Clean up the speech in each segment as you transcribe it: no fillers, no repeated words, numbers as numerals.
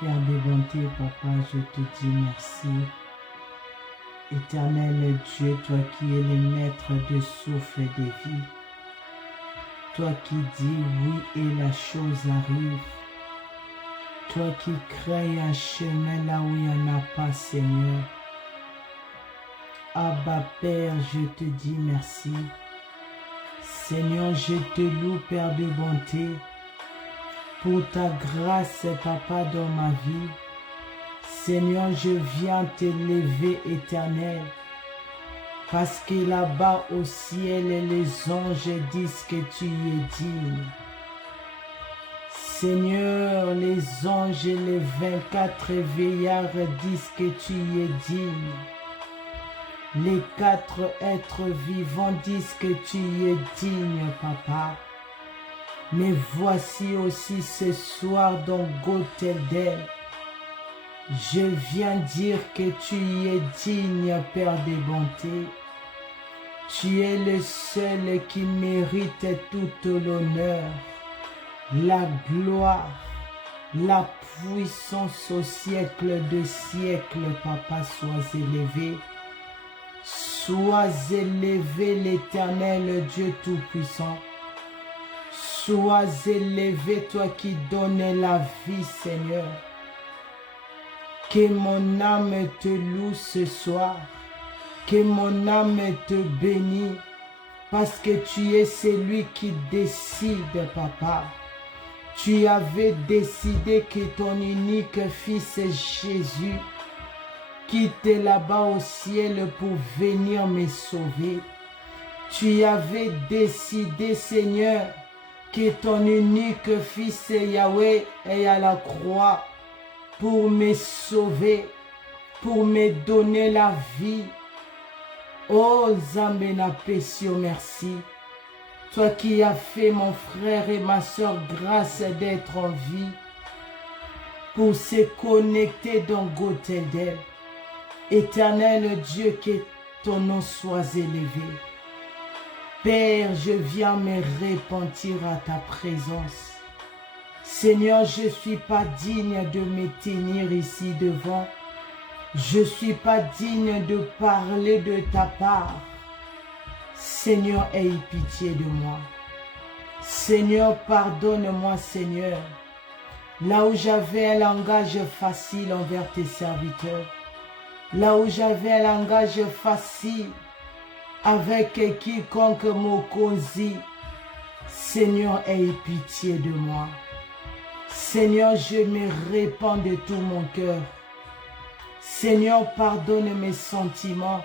Père de bonté, Papa, je te dis merci. Éternel Dieu, toi qui es le maître de souffle et de vie, toi qui dis oui et la chose arrive, toi qui crées un chemin là où il n'y en a pas, Seigneur. Abba Père, je te dis merci. Seigneur, je te loue, Père de bonté, pour ta grâce, Papa, dans ma vie. Seigneur, je viens t'élever, Éternel, parce que là-bas au ciel, les anges disent que tu es digne. Seigneur, les anges et les 24 veillards disent que tu es digne. Les 4 êtres vivants disent que tu es digne, Papa. Mais voici aussi ce soir dans Gothel, je viens dire que tu es digne, Père de bonté. Tu es le seul qui mérite tout l'honneur, la gloire, la puissance au siècle de siècles, Papa, sois élevé. Sois élevé, l'Éternel Dieu Tout-Puissant. Sois élevé, toi qui donnes la vie, Seigneur. Que mon âme te loue ce soir. Que mon âme te bénisse. Parce que tu es celui qui décide, Papa. Tu avais décidé que ton unique fils Jésus quitte là-bas au ciel pour venir me sauver. Tu avais décidé, Seigneur, que ton unique fils Yahweh est à la croix pour me sauver, pour me donner la vie. Oh Zambena Pessio, merci. Toi qui as fait mon frère et ma soeur grâce d'être en vie, pour se connecter dans Gothel. Éternel Dieu, que ton nom soit élevé. Père, je viens me repentir à ta présence. Seigneur, je ne suis pas digne de me tenir ici devant. Je ne suis pas digne de parler de ta part. Seigneur, aie pitié de moi. Seigneur, pardonne-moi, Seigneur. Là où j'avais un langage facile envers tes serviteurs. Là où j'avais un langage facile avec quiconque m'opposie. Seigneur, aie pitié de moi. Seigneur, je me répands de tout mon cœur. Seigneur, pardonne mes sentiments.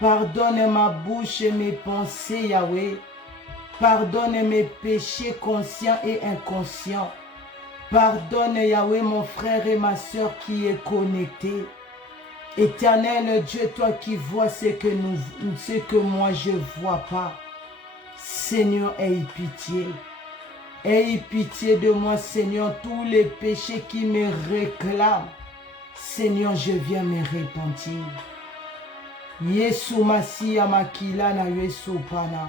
Pardonne ma bouche et mes pensées, Yahweh. Pardonne mes péchés conscients et inconscients. Pardonne, Yahweh, mon frère et ma soeur qui est connecté. Éternel Dieu, toi qui vois ce que moi je ne vois pas. Seigneur, aie pitié. Aie pitié de moi, Seigneur, tous les péchés qui me réclament. Seigneur, je viens me repentir. Yesu Masiya Makila na Yesu Pana.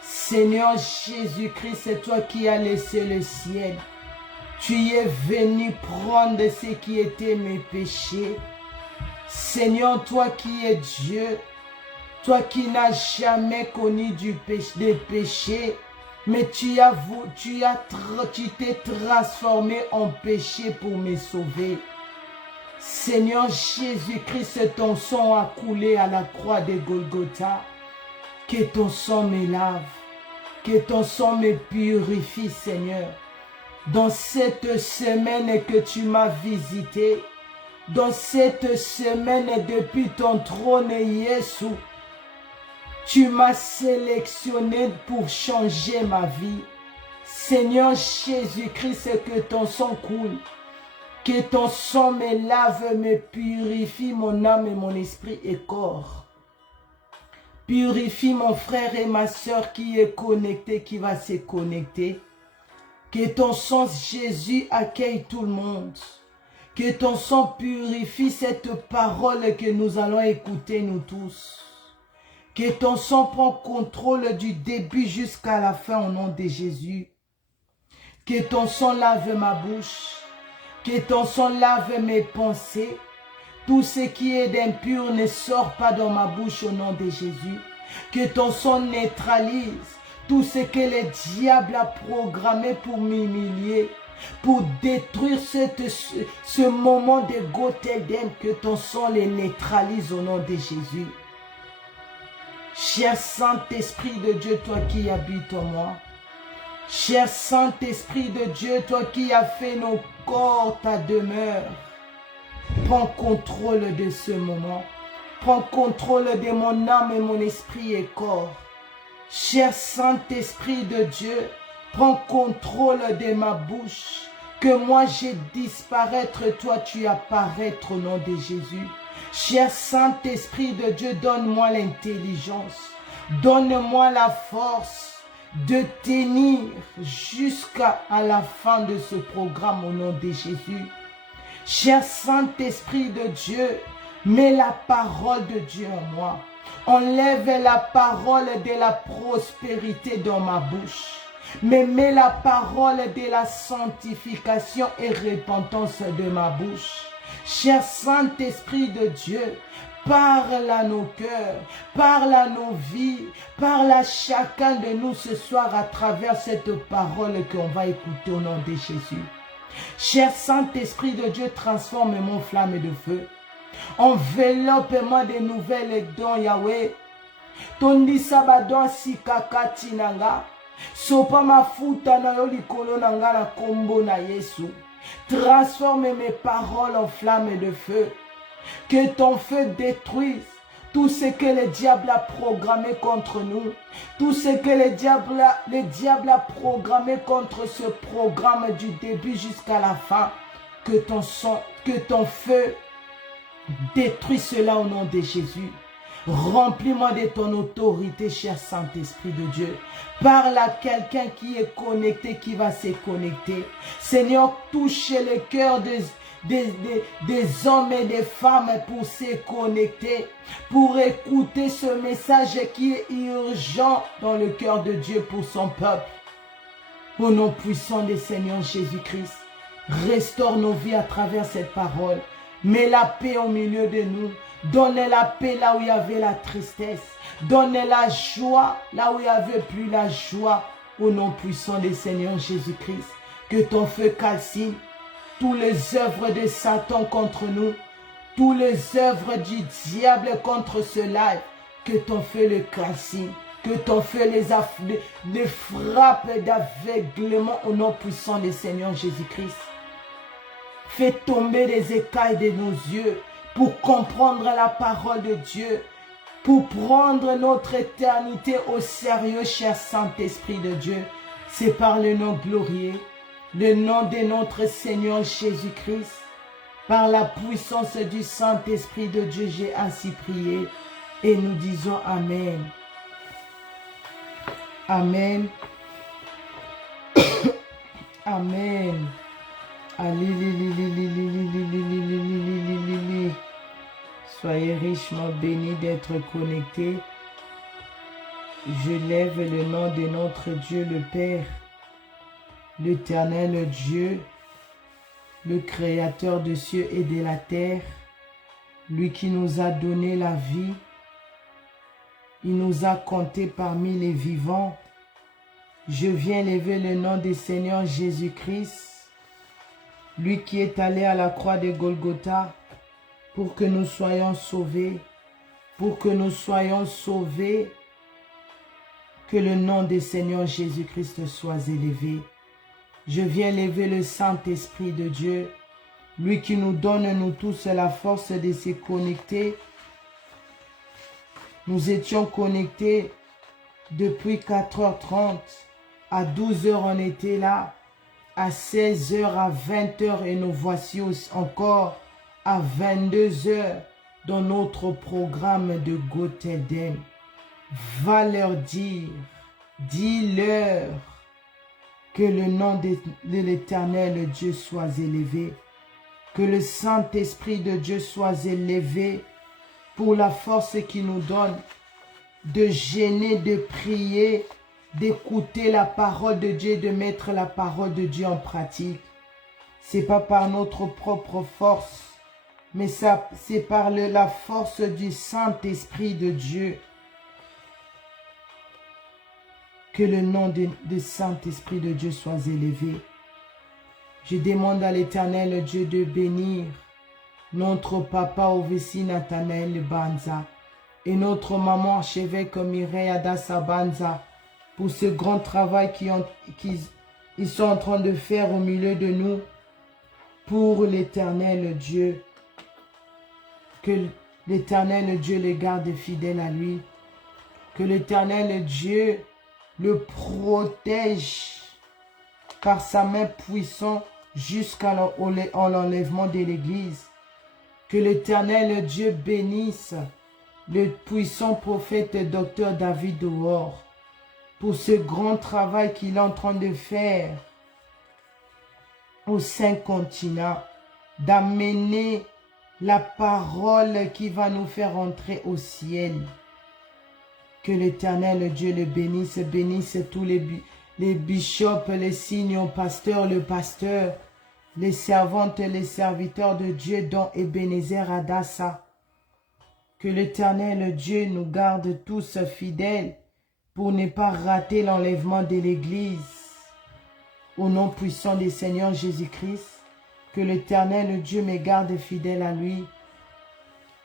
Seigneur Jésus-Christ, c'est toi qui as laissé le ciel. Tu es venu prendre ce qui était mes péchés. Seigneur, toi qui es Dieu, toi qui n'as jamais connu des péchés, mais tu t'es transformé en péché pour me sauver. Seigneur Jésus-Christ, ton sang a coulé à la croix de Golgotha. Que ton sang me lave, que ton sang me purifie, Seigneur. Dans cette semaine que tu m'as visité, dans cette semaine depuis ton trône, Jésus, tu m'as sélectionné pour changer ma vie. Seigneur Jésus-Christ, que ton sang coule, que ton sang me lave, me purifie mon âme et mon esprit et corps. Purifie mon frère et ma soeur qui est connecté, qui va se connecter. Que ton sang, Jésus, accueille tout le monde. Que ton sang purifie cette parole que nous allons écouter, nous tous. Que ton sang prend contrôle du début jusqu'à la fin au nom de Jésus. Que ton sang lave ma bouche. Que ton sang lave mes pensées. Tout ce qui est d'impur ne sort pas dans ma bouche au nom de Jésus. Que ton sang neutralise tout ce que le diable a programmé pour m'humilier, pour détruire ce moment de Gothel, que ton sang les neutralise au nom de Jésus. Cher Saint-Esprit de Dieu, toi qui habites en moi. Cher Saint-Esprit de Dieu, toi qui as fait nos corps ta demeure. Prends contrôle de ce moment. Prends contrôle de mon âme et mon esprit et corps. Cher Saint-Esprit de Dieu, prends contrôle de ma bouche. Que moi je disparaître, toi tu apparaître au nom de Jésus. Cher Saint-Esprit de Dieu, donne-moi l'intelligence. Donne-moi la force de tenir jusqu'à la fin de ce programme au nom de Jésus. Cher Saint-Esprit de Dieu, mets la parole de Dieu en moi. Enlève la parole de la prospérité dans ma bouche. Mais mets la parole de la sanctification et repentance de ma bouche. Cher Saint-Esprit de Dieu, parle à nos cœurs, parle à nos vies, parle à chacun de nous ce soir à travers cette parole qu'on va écouter au nom de Jésus. Cher Saint-Esprit de Dieu, transforme mon flamme de feu. Enveloppe-moi de nouvelles dons, Yahweh. Tondi sabadon sikakati nanga. Sopa mafuta na yo likolo nanga na kombo na Yesu. Transforme mes paroles en flammes de feu. Que ton feu détruise tout ce que le diable a programmé contre nous. Tout ce que le diable a programmé contre ce programme du début jusqu'à la fin. Que ton feu détruis cela au nom de Jésus. Remplis-moi de ton autorité, cher Saint-Esprit de Dieu. Parle à quelqu'un qui est connecté, qui va se connecter. Seigneur, touche le cœur des hommes et des femmes pour se connecter, pour écouter ce message qui est urgent dans le cœur de Dieu pour son peuple. Au nom puissant du Seigneur Jésus-Christ, restaure nos vies à travers cette parole. Mets la paix au milieu de nous. Donne la paix là où il y avait la tristesse. Donne la joie là où il n'y avait plus la joie. Au nom puissant du Seigneur Jésus-Christ. Que ton feu calcine toutes les œuvres de Satan contre nous. Toutes les œuvres du diable contre ce live. Que ton feu le calcine. Que ton feu les frappe d'aveuglement au nom puissant du Seigneur Jésus-Christ. Fais tomber les écailles de nos yeux pour comprendre la parole de Dieu, pour prendre notre éternité au sérieux, cher Saint-Esprit de Dieu. C'est par le nom glorieux, le nom de notre Seigneur Jésus-Christ, par la puissance du Saint-Esprit de Dieu, j'ai ainsi prié et nous disons Amen. Amen. Amen. Soyez richement bénis d'être connectés. Je lève le nom de notre Dieu le Père, l'Éternel Dieu, le Créateur des cieux et de la terre, lui qui nous a donné la vie, il nous a comptés parmi les vivants. Je viens lever le nom du Seigneur Jésus-Christ, lui qui est allé à la croix de Golgotha pour que nous soyons sauvés, pour que nous soyons sauvés, que le nom du Seigneur Jésus-Christ soit élevé. Je viens lever le Saint-Esprit de Dieu, lui qui nous donne, nous tous, la force de se connecter. Nous étions connectés depuis 4h30, à 12h on était là, à 16h, à 20h et nous voici encore à 22h dans notre programme de Goteldem. Va leur dire, dis-leur que le nom de l'Éternel Dieu soit élevé, que le Saint-Esprit de Dieu soit élevé pour la force qu'il nous donne de gêner, de prier, d'écouter la parole de Dieu, de mettre la parole de Dieu en pratique. C'est pas par notre propre force, mais c'est par la force du Saint-Esprit de Dieu. Que le nom du Saint-Esprit de Dieu soit élevé. Je demande à l'Éternel Dieu de bénir notre papa Ovesi Nathanaël Banza et notre maman archevêque Mireille Adassa Banza pour ce grand travail qu'ils sont en train de faire au milieu de nous pour l'Éternel Dieu. Que l'Éternel Dieu les garde fidèles à lui. Que l'Éternel Dieu le protège par sa main puissante jusqu'à l'enlèvement de l'Église. Que l'Éternel Dieu bénisse le puissant prophète Dr David Dehors pour ce grand travail qu'il est en train de faire aux 5 continents, d'amener la parole qui va nous faire entrer au ciel. Que l'Éternel Dieu le bénisse, bénisse tous les bishops, les signons, pasteurs, le pasteur, les servantes et les serviteurs de Dieu, dont Ebenezer Adassa. Que l'Éternel Dieu nous garde tous fidèles pour ne pas rater l'enlèvement de l'Église. Au nom puissant du Seigneur Jésus-Christ, que l'Éternel Dieu me garde fidèle à lui,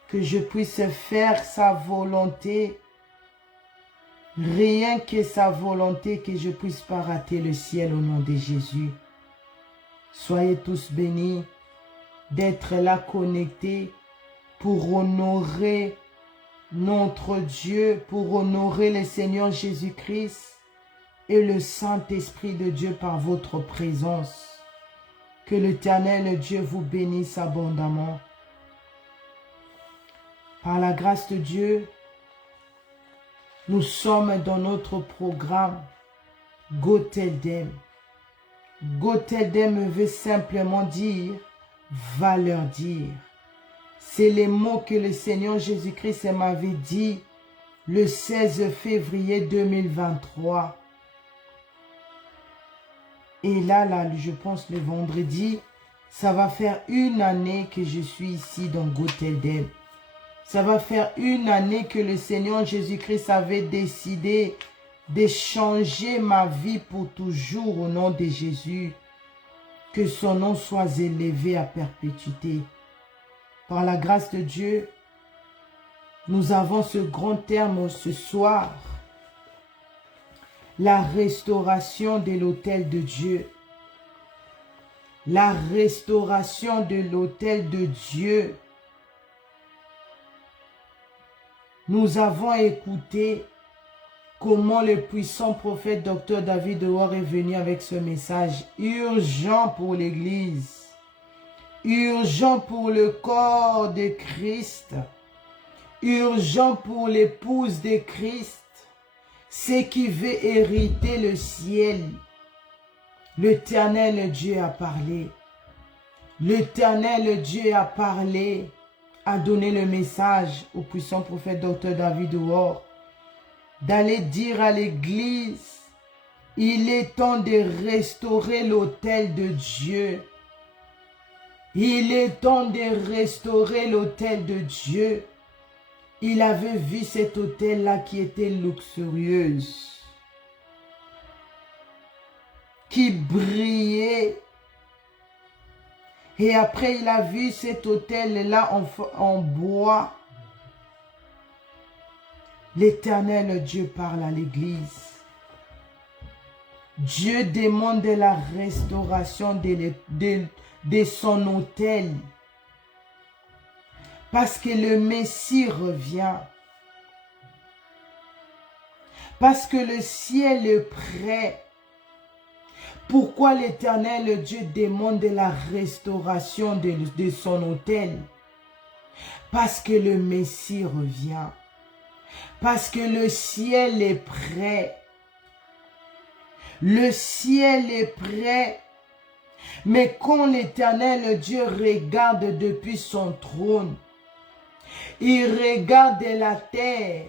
que je puisse faire sa volonté, rien que sa volonté, que je puisse pas rater le ciel au nom de Jésus. Soyez tous bénis d'être là connectés pour honorer notre Dieu, pour honorer le Seigneur Jésus-Christ et le Saint-Esprit de Dieu par votre présence. Que l'Éternel Dieu vous bénisse abondamment. Par la grâce de Dieu, nous sommes dans notre programme Goteldem. Goteldem veut simplement dire « va leur dire ». C'est les mots que le Seigneur Jésus-Christ m'avait dit le 16 février 2023. Et là, je pense le vendredi, ça va faire 1 année que je suis ici dans Goteldem. Ça va faire 1 année que le Seigneur Jésus-Christ avait décidé de changer ma vie pour toujours au nom de Jésus. Que son nom soit élevé à perpétuité. Par la grâce de Dieu, nous avons ce grand terme ce soir. La restauration de l'autel de Dieu. La restauration de l'autel de Dieu. Nous avons écouté comment le puissant prophète Dr David Dehors est venu avec ce message urgent pour l'Église, urgent pour le corps de Christ, urgent pour l'épouse de Christ, c'est qui veut hériter le ciel. L'Éternel Dieu a parlé. L'Éternel Dieu a parlé, a donné le message au puissant prophète Dr David Dehors d'aller dire à l'Église, il est temps de restaurer l'autel de Dieu. Il est temps de restaurer l'autel de Dieu. Il avait vu cet autel-là qui était luxurieuse, qui brillait. Et après, il a vu cet autel-là en bois. L'Éternel Dieu parle à l'Église. Dieu demande la restauration de son autel. Parce que le Messie revient. Parce que le ciel est prêt. Pourquoi l'Éternel Dieu demande la restauration de son autel? Parce que le Messie revient. Parce que le ciel est prêt. Le ciel est prêt. Mais quand l'Éternel Dieu regarde depuis son trône, il regarde la terre.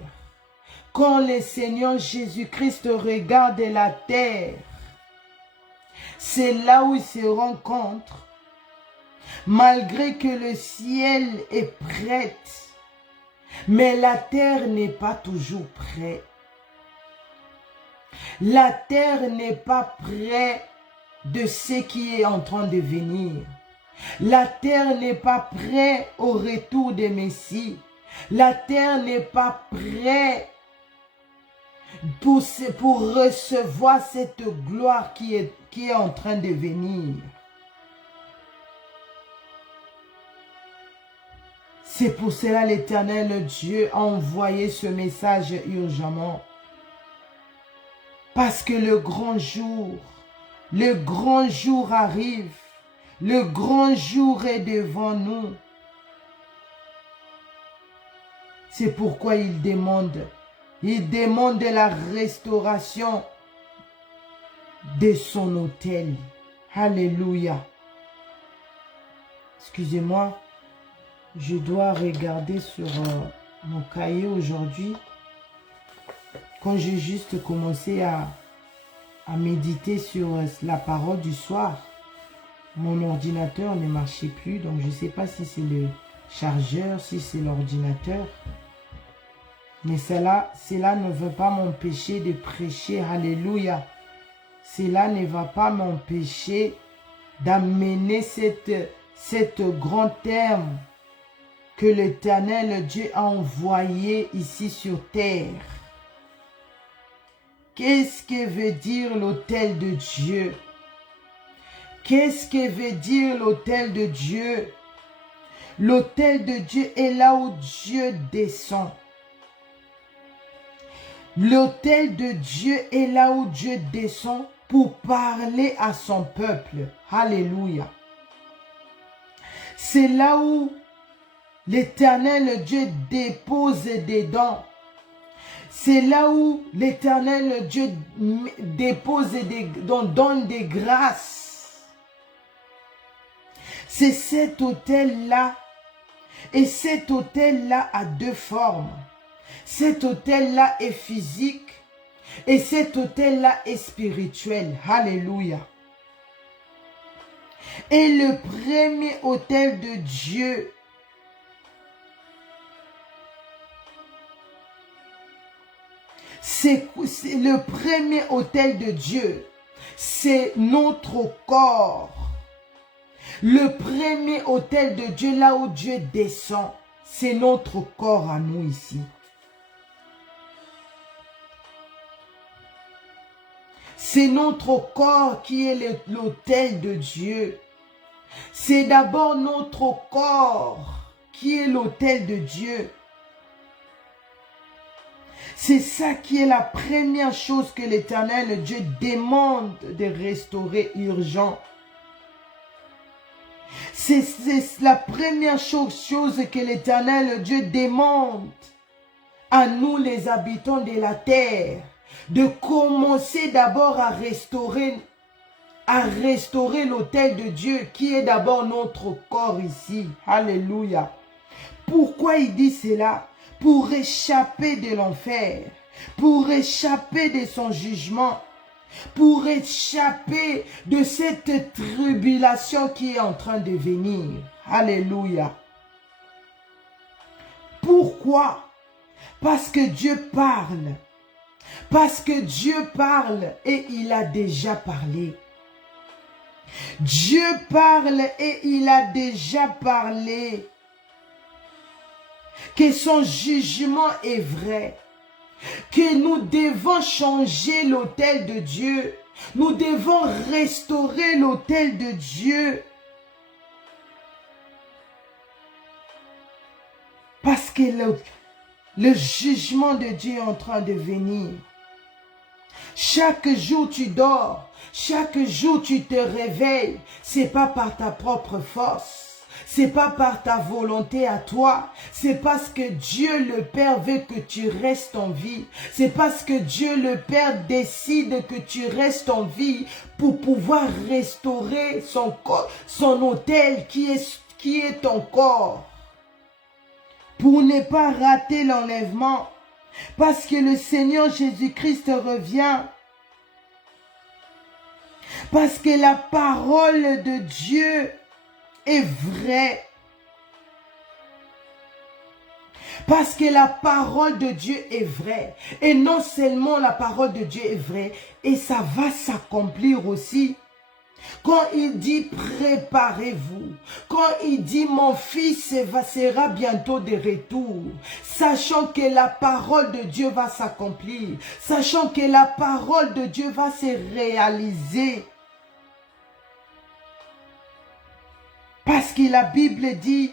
Quand le Seigneur Jésus-Christ regarde la terre, c'est là où il se rencontre. Malgré que le ciel est prêt, mais la terre n'est pas toujours prête. La terre n'est pas prête de ce qui est en train de venir. La terre n'est pas prête au retour des Messies. La terre n'est pas prête pour recevoir cette gloire qui est en train de venir. C'est pour cela l'Éternel Dieu a envoyé ce message urgemment. Parce que le grand jour arrive. Le grand jour est devant nous. C'est pourquoi il demande la restauration de son autel. Alléluia. Excusez-moi, je dois regarder sur mon cahier aujourd'hui. Quand j'ai juste commencé à méditer sur la parole du soir, mon ordinateur ne marchait plus, donc je ne sais pas si c'est le chargeur, si c'est l'ordinateur. Mais cela ne veut pas m'empêcher de prêcher. Alléluia. Cela ne va pas m'empêcher d'amener cette grand terme que l'Éternel Dieu a envoyé ici sur terre. Qu'est-ce que veut dire l'autel de Dieu? Qu'est-ce que veut dire l'autel de Dieu? L'autel de Dieu est là où Dieu descend. L'autel de Dieu est là où Dieu descend pour parler à son peuple. Alléluia. C'est là où l'Éternel Dieu dépose des dons. C'est là où l'Éternel Dieu dépose des dons, donne des grâces. C'est cet autel-là. Et cet autel-là a deux formes. Cet autel-là est physique et cet autel-là est spirituel. Alléluia. Et le premier autel de Dieu, c'est le premier autel de Dieu, c'est notre corps. Le premier autel de Dieu, là où Dieu descend, c'est notre corps à nous ici. C'est notre corps qui est l'autel de Dieu. C'est d'abord notre corps qui est l'autel de Dieu. C'est ça qui est la première chose que l'Éternel Dieu demande de restaurer urgent. C'est la première chose que l'Éternel Dieu demande à nous les habitants de la terre. De commencer d'abord à restaurer l'autel de Dieu qui est d'abord notre corps ici. Alléluia. Pourquoi il dit cela? Pour échapper de l'enfer, pour échapper de son jugement. pour échapper de cette tribulation qui est en train de venir. Alléluia. Pourquoi? Parce que Dieu parle. Parce que Dieu parle et il a déjà parlé. Dieu parle et il a déjà parlé. Que son jugement est vrai. Que nous devons changer l'autel de Dieu. Nous devons restaurer l'autel de Dieu. Parce que le jugement de Dieu est en train de venir. Chaque jour tu dors, chaque jour tu te réveilles, c'est pas par ta propre force, c'est pas par ta volonté à toi, c'est parce que Dieu le Père veut que tu restes en vie, c'est parce que Dieu le Père décide que tu restes en vie pour pouvoir restaurer son corps, son autel qui est ton corps, pour ne pas rater l'enlèvement. Parce que le Seigneur Jésus-Christ revient. Parce que la parole de Dieu est vraie. Parce que la parole de Dieu est vraie. Et non seulement la parole de Dieu est vraie, et ça va s'accomplir aussi. Quand il dit préparez-vous, quand il dit mon fils sera bientôt de retour, sachant que la parole de Dieu va s'accomplir, sachant que la parole de Dieu va se réaliser. Parce que la Bible dit,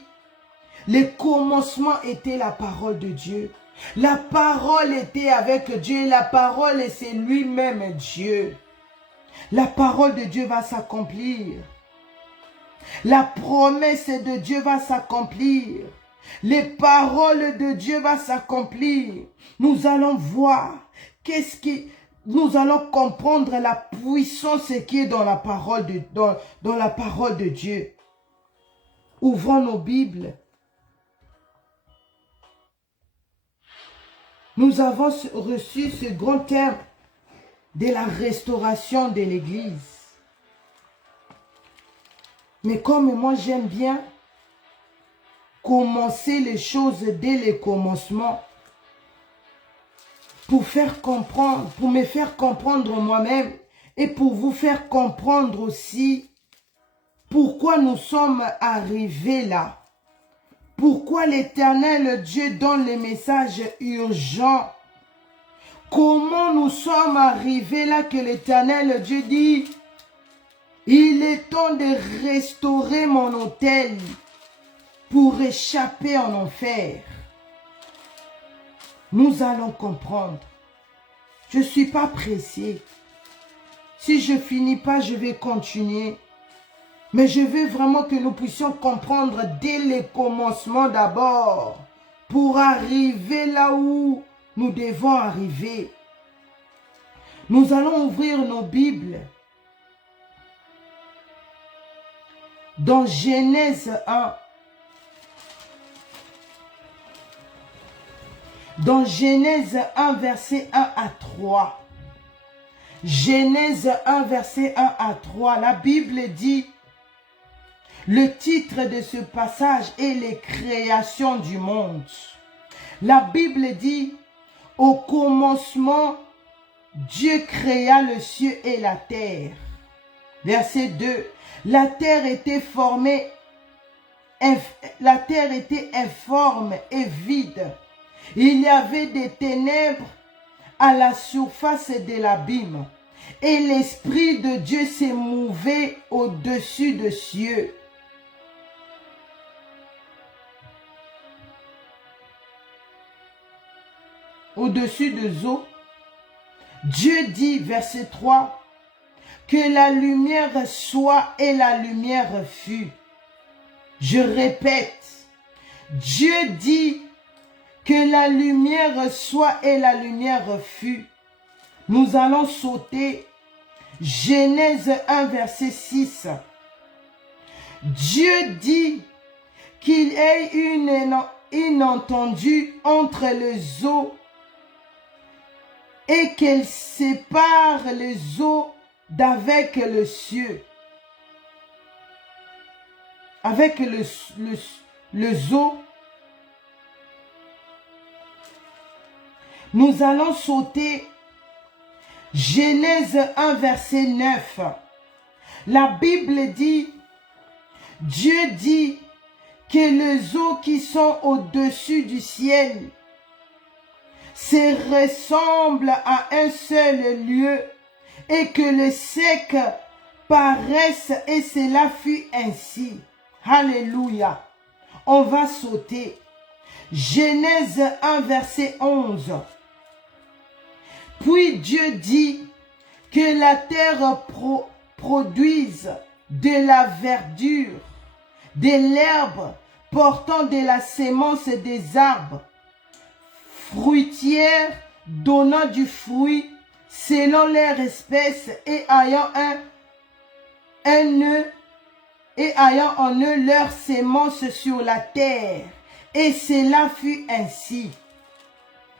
le commencement était la parole de Dieu. La parole était avec Dieu, la parole c'est lui-même Dieu. La parole de Dieu va s'accomplir. La promesse de Dieu va s'accomplir. Les paroles de Dieu vont s'accomplir. Nous allons voir nous allons comprendre la puissance qui est dans la parole dans la parole de Dieu. Ouvrons nos Bibles. Nous avons reçu ce grand terme de la restauration de l'Église. Mais comme moi j'aime bien commencer les choses dès le commencement, pour me faire comprendre moi-même et pour vous faire comprendre aussi pourquoi nous sommes arrivés là. Pourquoi l'Éternel Dieu donne les messages urgents. Comment nous sommes arrivés là que l'Éternel Dieu dit, il est temps de restaurer mon autel pour échapper en enfer. Nous allons comprendre. Je ne suis pas pressé. Si je ne finis pas, je vais continuer. Mais je veux vraiment que nous puissions comprendre dès le commencement d'abord pour arriver là où nous devons arriver. Nous allons ouvrir nos Bibles dans Genèse 1. Dans Genèse 1, verset 1 à 3. Genèse 1, verset 1 à 3. La Bible dit, le titre de ce passage est les créations du monde. La Bible dit, au commencement, Dieu créa le ciel et la terre. Verset 2. La terre était informe et vide. Il y avait des ténèbres à la surface de l'abîme. Et l'Esprit de Dieu s'est mouvé au-dessus des cieux. Au-dessus des eaux. Dieu dit, verset 3, que la lumière soit et la lumière fut. Je répète, Dieu dit que la lumière soit et la lumière fut. Nous allons sauter Genèse 1, verset 6. Dieu dit qu'il y ait une entendue entre les eaux et qu'elle sépare les eaux d'avec le cieux. Avec le eaux. Nous allons sauter Genèse 1, verset 9. La Bible dit, Dieu dit que les eaux qui sont au-dessus du ciel se ressemblent à un seul lieu et que le sec paraisse, et cela fut ainsi. Alléluia. On va sauter. Genèse 1, verset 11. Puis Dieu dit que la terre produise de la verdure, de l'herbe portant de la sémence des arbres, fruitières donnant du fruit selon leur espèce et ayant ayant en eux leur sémence sur la terre. Et cela fut ainsi.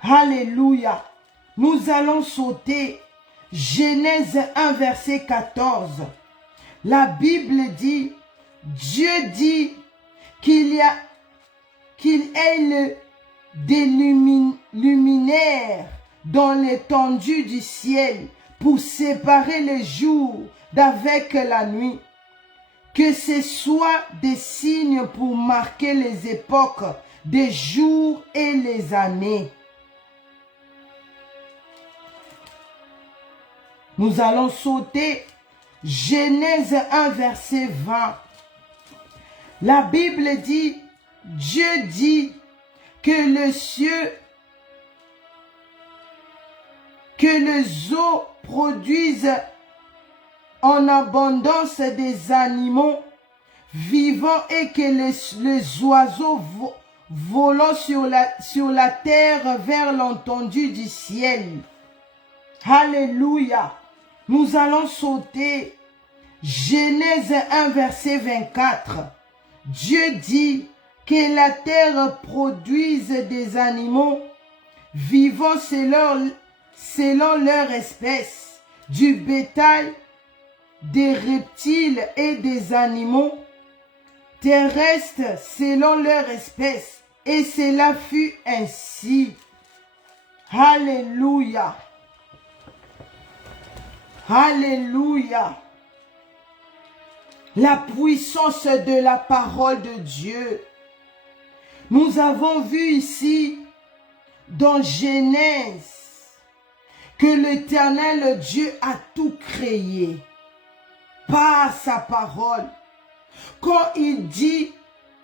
Alléluia. Nous allons sauter Genèse 1, verset 14. La Bible dit, Dieu dit qu'il ait des luminaires dans l'étendue du ciel pour séparer les jours d'avec la nuit. Que ce soit des signes pour marquer les époques, des jours et les années. Nous allons sauter Genèse 1, verset 20. La Bible dit, Dieu dit que les eaux produisent en abondance des animaux vivants et que les oiseaux volant sur la terre vers l'étendue du ciel. Alléluia. Nous allons sauter Genèse 1, verset 24. Dieu dit que la terre produise des animaux vivant selon leur espèce, du bétail, des reptiles et des animaux terrestres selon leur espèce. Et cela fut ainsi. Alléluia. Alléluia. La puissance de la parole de Dieu. Nous avons vu ici dans Genèse que l'Éternel Dieu a tout créé par sa parole. Quand il dit,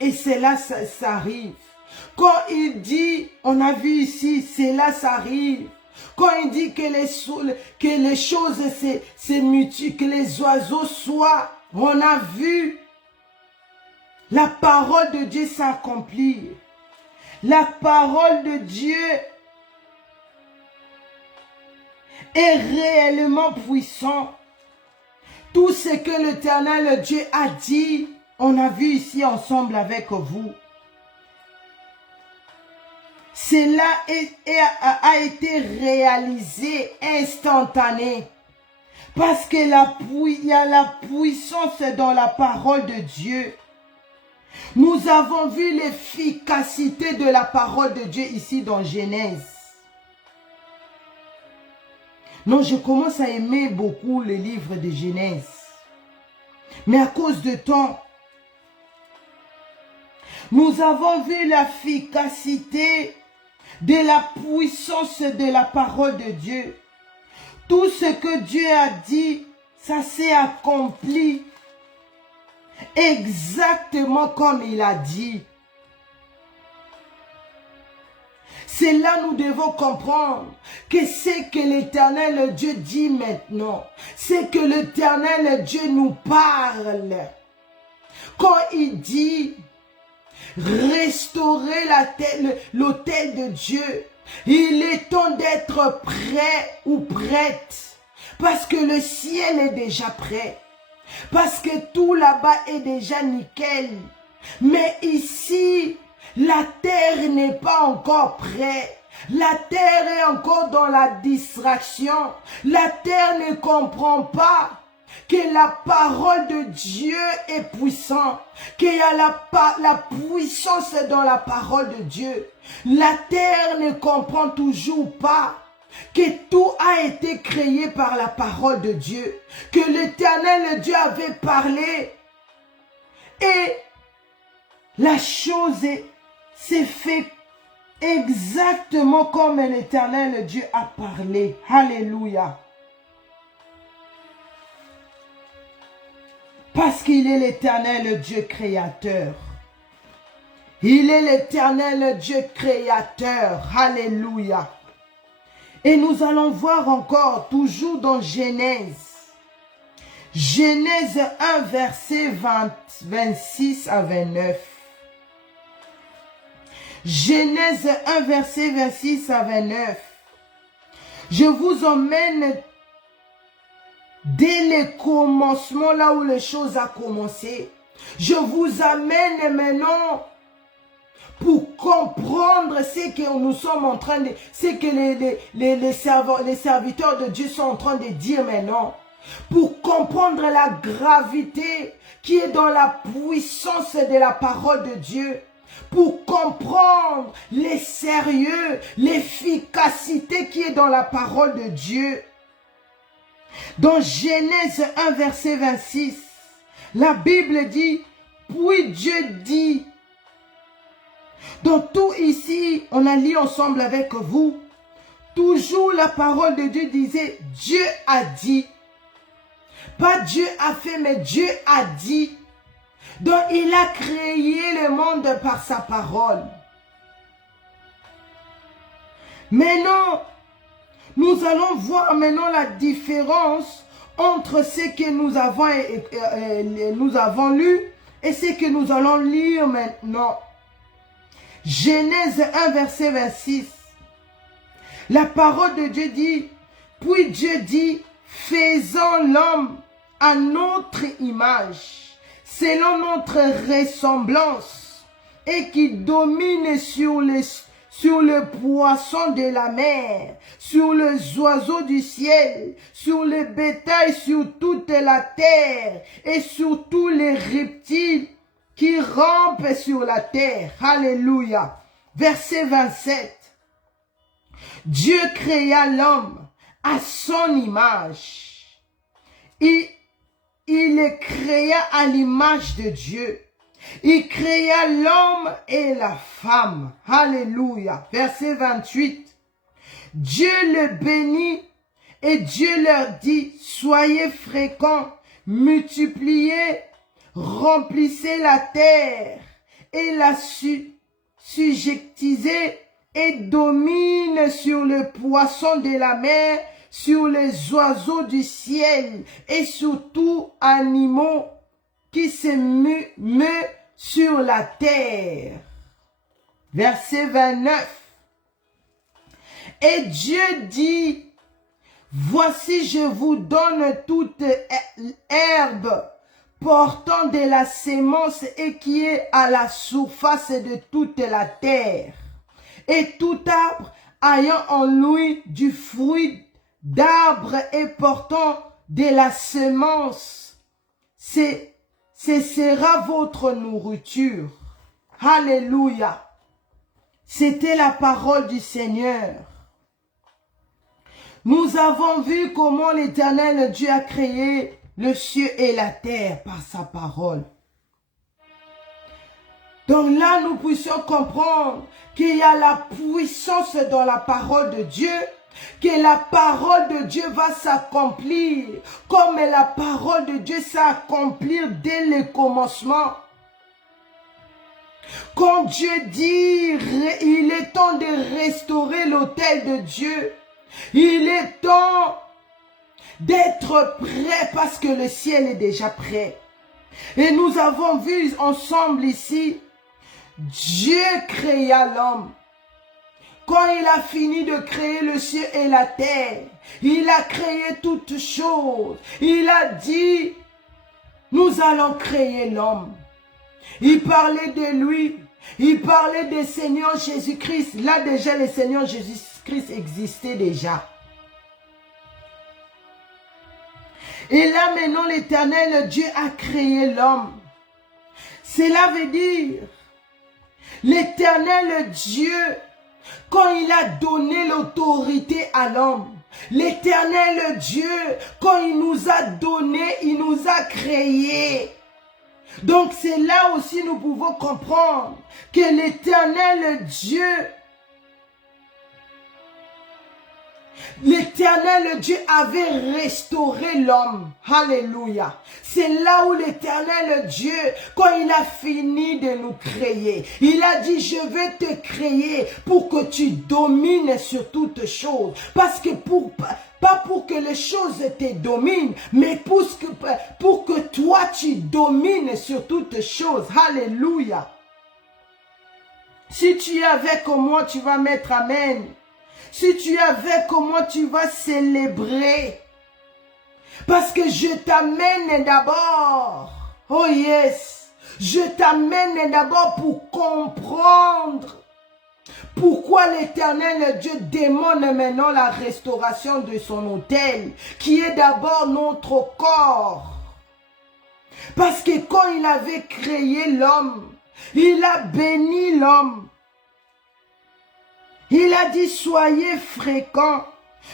et cela ça arrive. Quand il dit, on a vu ici, cela ça arrive. Quand il dit que les choses se mutuent, que les oiseaux soient, on a vu la parole de Dieu s'accomplir. La parole de Dieu est réellement puissante. Tout ce que l'Éternel Dieu a dit, on a vu ici ensemble avec vous. Cela a été réalisé instantané. Parce que il y a la puissance dans la parole de Dieu. Nous avons vu l'efficacité de la parole de Dieu ici dans Genèse. Non, je commence à aimer beaucoup le livre de Genèse. Mais à cause de temps, nous avons vu l'efficacité de la puissance de la parole de Dieu. Tout ce que Dieu a dit, ça s'est accompli exactement comme il a dit. C'est là nous devons comprendre que c'est que l'Éternel Dieu dit maintenant. C'est que l'Éternel Dieu nous parle. Quand il dit restaurer l'autel de Dieu, il est temps d'être prêt ou prête. Parce que le ciel est déjà prêt. Parce que tout là-bas est déjà nickel. Mais ici, la terre n'est pas encore prête. La terre est encore dans la distraction. La terre ne comprend pas que la parole de Dieu est puissante, qu'il y a la puissance dans la parole de Dieu. La terre ne comprend toujours pas que tout a été créé par la parole de Dieu, que l'Éternel Dieu avait parlé et la chose s'est faite exactement comme l'Éternel Dieu a parlé. Alléluia. Parce qu'il est l'Éternel Dieu créateur. Il est l'Éternel Dieu créateur. Alléluia. Et nous allons voir encore, toujours dans Genèse. Genèse 1, verset 26 à 29. Genèse 1, verset 26 à 29. Je vous emmène dès le commencement, là où les choses ont commencé. Je vous amène maintenant pour comprendre ce que nous sommes en train de... Ce que les serviteurs de Dieu sont en train de dire maintenant. Pour comprendre la gravité qui est dans la puissance de la parole de Dieu. Pour comprendre le sérieux, l'efficacité qui est dans la parole de Dieu. Dans Genèse 1, verset 26, la Bible dit, puis Dieu dit, dans tout ici, on a lu ensemble avec vous, toujours la parole de Dieu disait, Dieu a dit. Pas Dieu a fait, mais Dieu a dit. Donc il a créé le monde par sa parole. Maintenant, nous allons voir maintenant la différence entre ce que nous avons lu et ce que nous allons lire maintenant. Genèse 1, verset 26. La parole de Dieu dit, puis Dieu dit, faisons l'homme à notre image, selon notre ressemblance, et qui domine sur le poisson de la mer, sur les oiseaux du ciel, sur le bétail, sur toute la terre, et sur tous les reptiles qui rampent sur la terre. Alléluia. Verset 27. Dieu créa l'homme à son image. Il le créa à l'image de Dieu. Il créa l'homme et la femme. Alléluia. Verset 28. Dieu le bénit et Dieu leur dit, soyez fréquents, multipliez, remplissez la terre et la subjectisez et domine sur le poisson de la mer, sur les oiseaux du ciel et sur tout animal qui se meut sur la terre. Verset 29. Et Dieu dit, voici je vous donne toute herbe portant de la sémence et qui est à la surface de toute la terre. Et tout arbre ayant en lui du fruit d'arbre et portant de la semence, ce sera votre nourriture. Alléluia. C'était la parole du Seigneur. Nous avons vu comment l'Éternel Dieu a créé le ciel et la terre par sa parole. Donc là, nous puissions comprendre qu'il y a la puissance dans la parole de Dieu, que la parole de Dieu va s'accomplir comme la parole de Dieu s'est accomplie dès le commencement. Quand Dieu dit, il est temps de restaurer l'autel de Dieu, il est temps d'être prêt parce que le ciel est déjà prêt. Et nous avons vu ensemble ici, Dieu créa l'homme. Quand il a fini de créer le ciel et la terre, il a créé toutes choses. Il a dit, nous allons créer l'homme. Il parlait de lui. Il parlait des Seigneur Jésus-Christ. Là déjà, le Seigneur Jésus-Christ existait déjà. Et là maintenant, l'Éternel Dieu a créé l'homme. Cela veut dire, l'Éternel Dieu, quand il a donné l'autorité à l'homme, l'Éternel Dieu, quand il nous a donné, il nous a créé. Donc c'est là aussi nous pouvons comprendre que l'Éternel Dieu, avait restauré l'homme. Alléluia. C'est là où l'Éternel Dieu, quand il a fini de nous créer, il a dit, je vais te créer pour que tu domines sur toutes choses. Parce que pas pour que les choses te dominent, mais pour que toi tu domines sur toutes choses. Alléluia. Si tu es avec moi, tu vas mettre amen. Si tu es avec moi, tu vas célébrer. Parce que je t'amène d'abord. Oh yes. Je t'amène d'abord pour comprendre pourquoi l'Éternel Dieu demande maintenant la restauration de son autel, qui est d'abord notre corps. Parce que quand il avait créé l'homme, il a béni l'homme. Il a dit, soyez fréquents,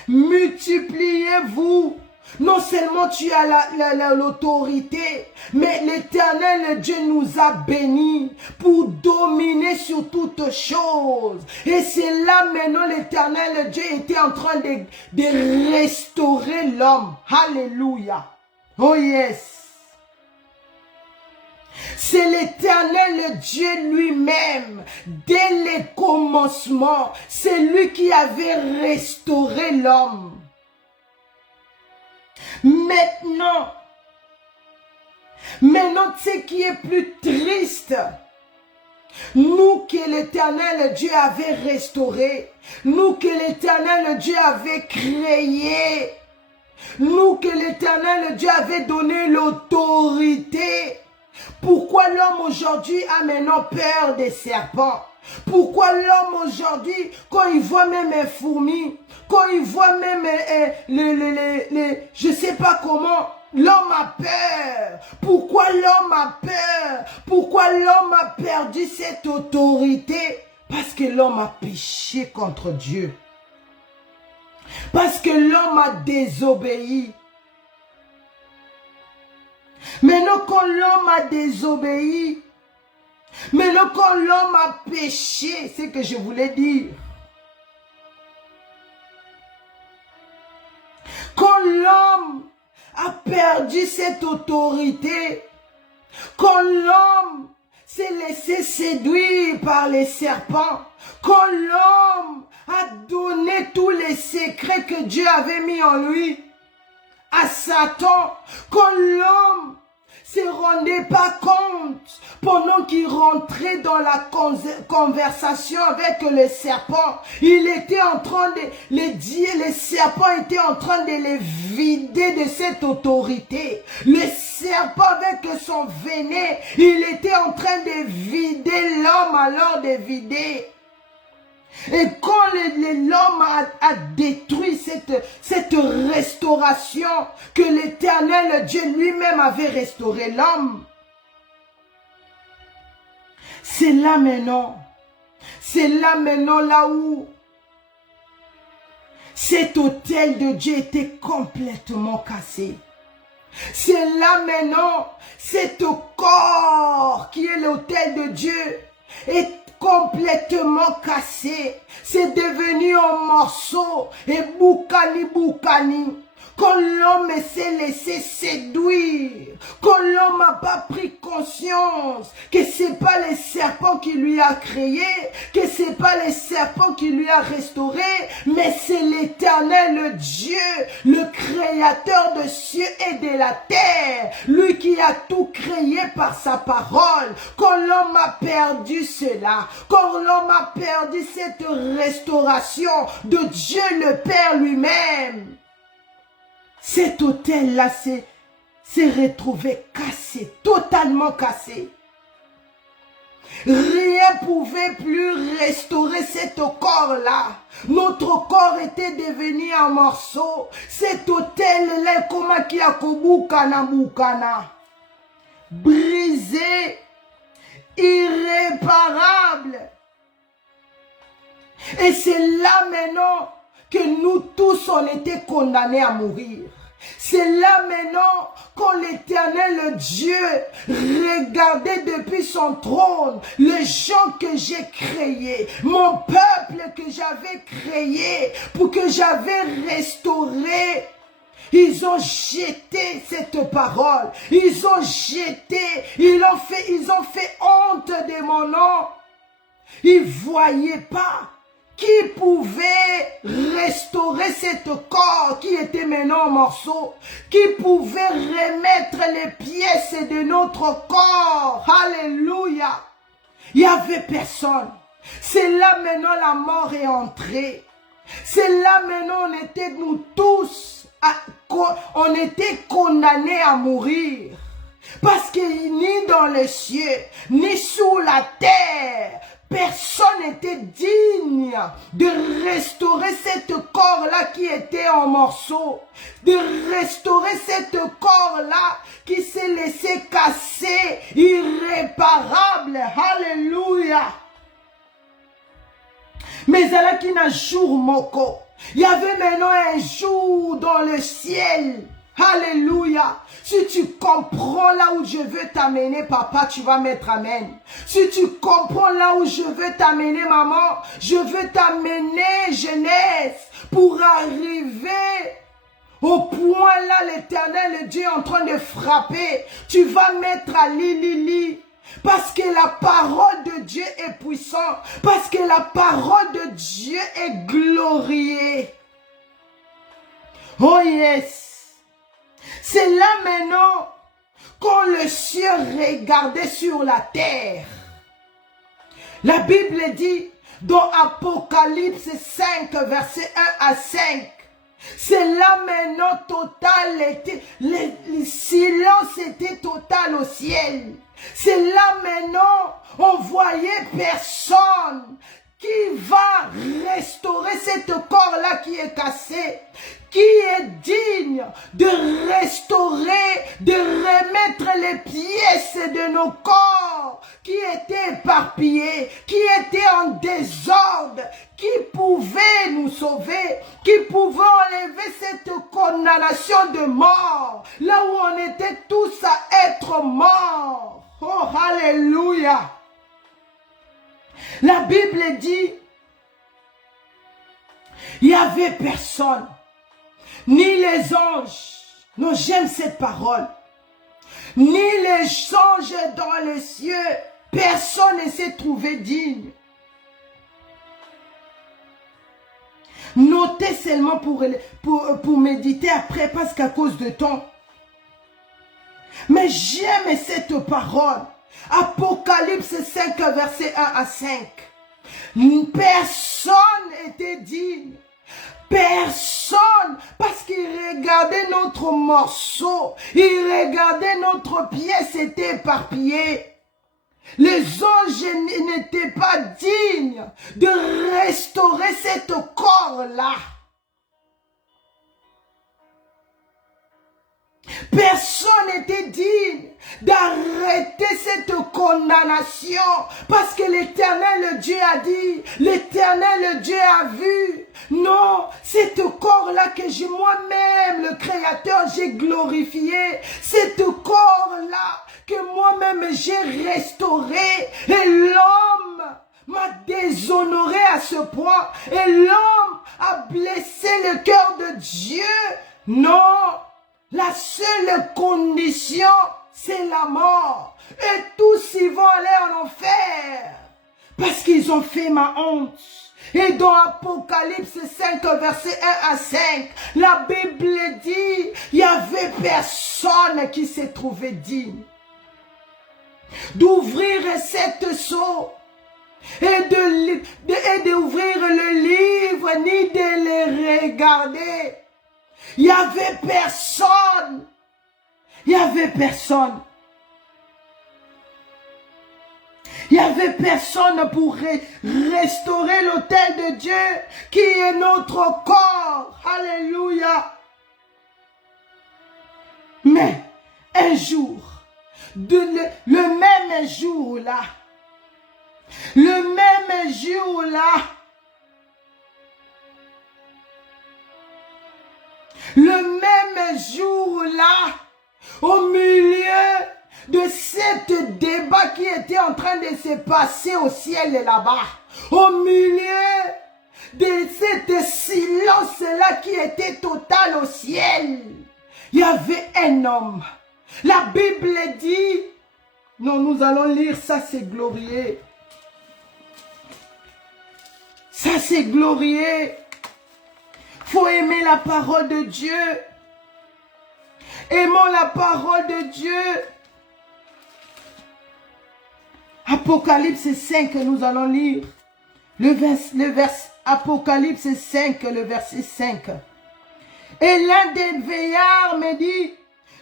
multipliez-vous. Non seulement tu as l'autorité, mais l'Éternel Dieu nous a bénis pour dominer sur toutes choses. Et c'est là maintenant l'Éternel Dieu était en train de restaurer l'homme. Alléluia. Oh yes. C'est l'Éternel Dieu lui-même, dès les commencements, c'est lui qui avait restauré l'homme. Maintenant, ce qui est plus triste, nous que l'Éternel Dieu avait restauré, nous que l'Éternel Dieu avait créé, nous que l'Éternel Dieu avait donné l'autorité. Pourquoi l'homme aujourd'hui a maintenant peur des serpents? Pourquoi l'homme aujourd'hui, quand il voit même un fourmi, quand il voit même je ne sais pas comment, l'homme a peur? Pourquoi l'homme a peur? Pourquoi l'homme a perdu cette autorité? Parce que l'homme a péché contre Dieu. Parce que l'homme a désobéi. Maintenant, quand l'homme a désobéi, maintenant, quand l'homme a péché, c'est ce que je voulais dire. Quand l'homme a perdu cette autorité, quand l'homme s'est laissé séduire par les serpents, quand l'homme a donné tous les secrets que Dieu avait mis en lui à Satan, quand l'homme se rendait pas compte pendant qu'il rentrait dans la conversation avec le serpent, il était en train de les serpents étaient en train de les vider de cette autorité. Le serpent avec son venin, il était en train de vider l'homme alors de vider. Et quand l'homme a détruit cette restauration que l'Éternel Dieu lui-même avait restauré l'homme, c'est là maintenant là où cet autel de Dieu était complètement cassé. C'est là maintenant, cet corps qui est l'autel de Dieu est complètement cassé. C'est devenu un morceau et boukani. Quand l'homme s'est laissé séduire, quand l'homme n'a pas pris conscience que c'est pas le serpent qui lui a créé, que c'est pas le serpent qui lui a restauré, mais c'est l'Éternel Dieu, le créateur de cieux et de la terre, lui qui a tout créé par sa parole. Quand l'homme a perdu cela, quand l'homme a perdu cette restauration de Dieu le Père lui-même, cet autel-là s'est retrouvé cassé, totalement cassé. Rien ne pouvait plus restaurer cet corps-là. Notre corps était devenu en morceaux. Cet hôtel-là, comme qui a bukana. Brisé, irréparable. Et c'est là maintenant que nous tous, on était condamnés à mourir. C'est là maintenant quand l'Éternel, le Dieu, regardait depuis son trône les gens que j'ai créés, mon peuple que j'avais créé, pour que j'avais restauré. Ils ont jeté cette parole, ils ont jeté, ils ont fait honte de mon nom. Ils ne voyaient pas qui pouvait restaurer cet corps qui était maintenant en morceaux, qui pouvait remettre les pièces de notre corps. Alléluia. Il n'y avait personne. C'est là maintenant la mort est entrée. C'est là maintenant on était nous tous, on était condamnés à mourir. Parce que ni dans les cieux, ni sous la terre, personne n'était digne de restaurer cet corps-là qui était en morceaux, de restaurer cet corps-là qui s'est laissé casser, irréparable. Alléluia. Mais là qui n'a jour moko, il y avait maintenant un jour dans le ciel. Alléluia. Si tu comprends là où je veux t'amener, papa, tu vas mettre amen. Si tu comprends là où je veux t'amener, maman, je veux t'amener, jeunesse, pour arriver au point là, l'Éternel, le Dieu est en train de frapper. Tu vas mettre à li. Parce que la parole de Dieu est puissante. Parce que la parole de Dieu est glorieux. Oh yes. C'est là maintenant quand le ciel regardait sur la terre. La Bible dit dans Apocalypse 5, verset 1 à 5. C'est là maintenant total, le silence était total au ciel. C'est là maintenant on voyait personne qui va restaurer cet corps-là qui est cassé, qui est digne de restaurer, de remettre les pièces de nos corps qui étaient éparpillés, qui étaient en désordre, qui pouvaient nous sauver, qui pouvaient enlever cette condamnation de mort, là où on était tous à être morts. Oh, alléluia! La Bible dit, il n'y avait personne, ni les anges, non j'aime cette parole, ni les anges dans les cieux, personne ne s'est trouvé digne. Notez seulement pour méditer après, parce qu'à cause de temps. Mais j'aime cette parole. Apocalypse 5, verset 1 à 5. Personne n'était digne. Personne, parce qu'il regardait notre morceau, il regardait notre pièce était éparpillée. Les anges n'étaient pas dignes de restaurer cet corps-là. Personne n'était digne d'arrêter cette condamnation parce que l'Éternel Dieu a dit, l'Éternel Dieu a vu. Non, cet corps-là que j'ai moi-même, le Créateur, j'ai glorifié. Cet corps-là que moi-même j'ai restauré. Et l'homme m'a déshonoré à ce point. Et l'homme a blessé le cœur de Dieu. Non. La seule condition, c'est la mort. Et tous ils vont aller en enfer. Parce qu'ils ont fait ma honte. Et dans Apocalypse 5, verset 1 à 5, la Bible dit, il n'y avait personne qui s'est trouvé digne d'ouvrir cette sceau et d'ouvrir le livre, ni de les regarder. Il n'y avait personne. Il n'y avait personne. Il n'y avait personne pour restaurer l'autel de Dieu qui est notre corps. Alléluia. Mais un jour, le même jour-là, le même jour-là, le même jour-là, au milieu de ce débat qui était en train de se passer au ciel là-bas, au milieu de cet silence-là qui était total au ciel, il y avait un homme. La Bible dit, non, nous allons lire, ça c'est glorieux. Ça c'est glorieux. Faut aimer la parole de Dieu. Aimons la parole de Dieu. Apocalypse 5, nous allons lire. Apocalypse 5, le verset 5. Et l'un des veillards me dit,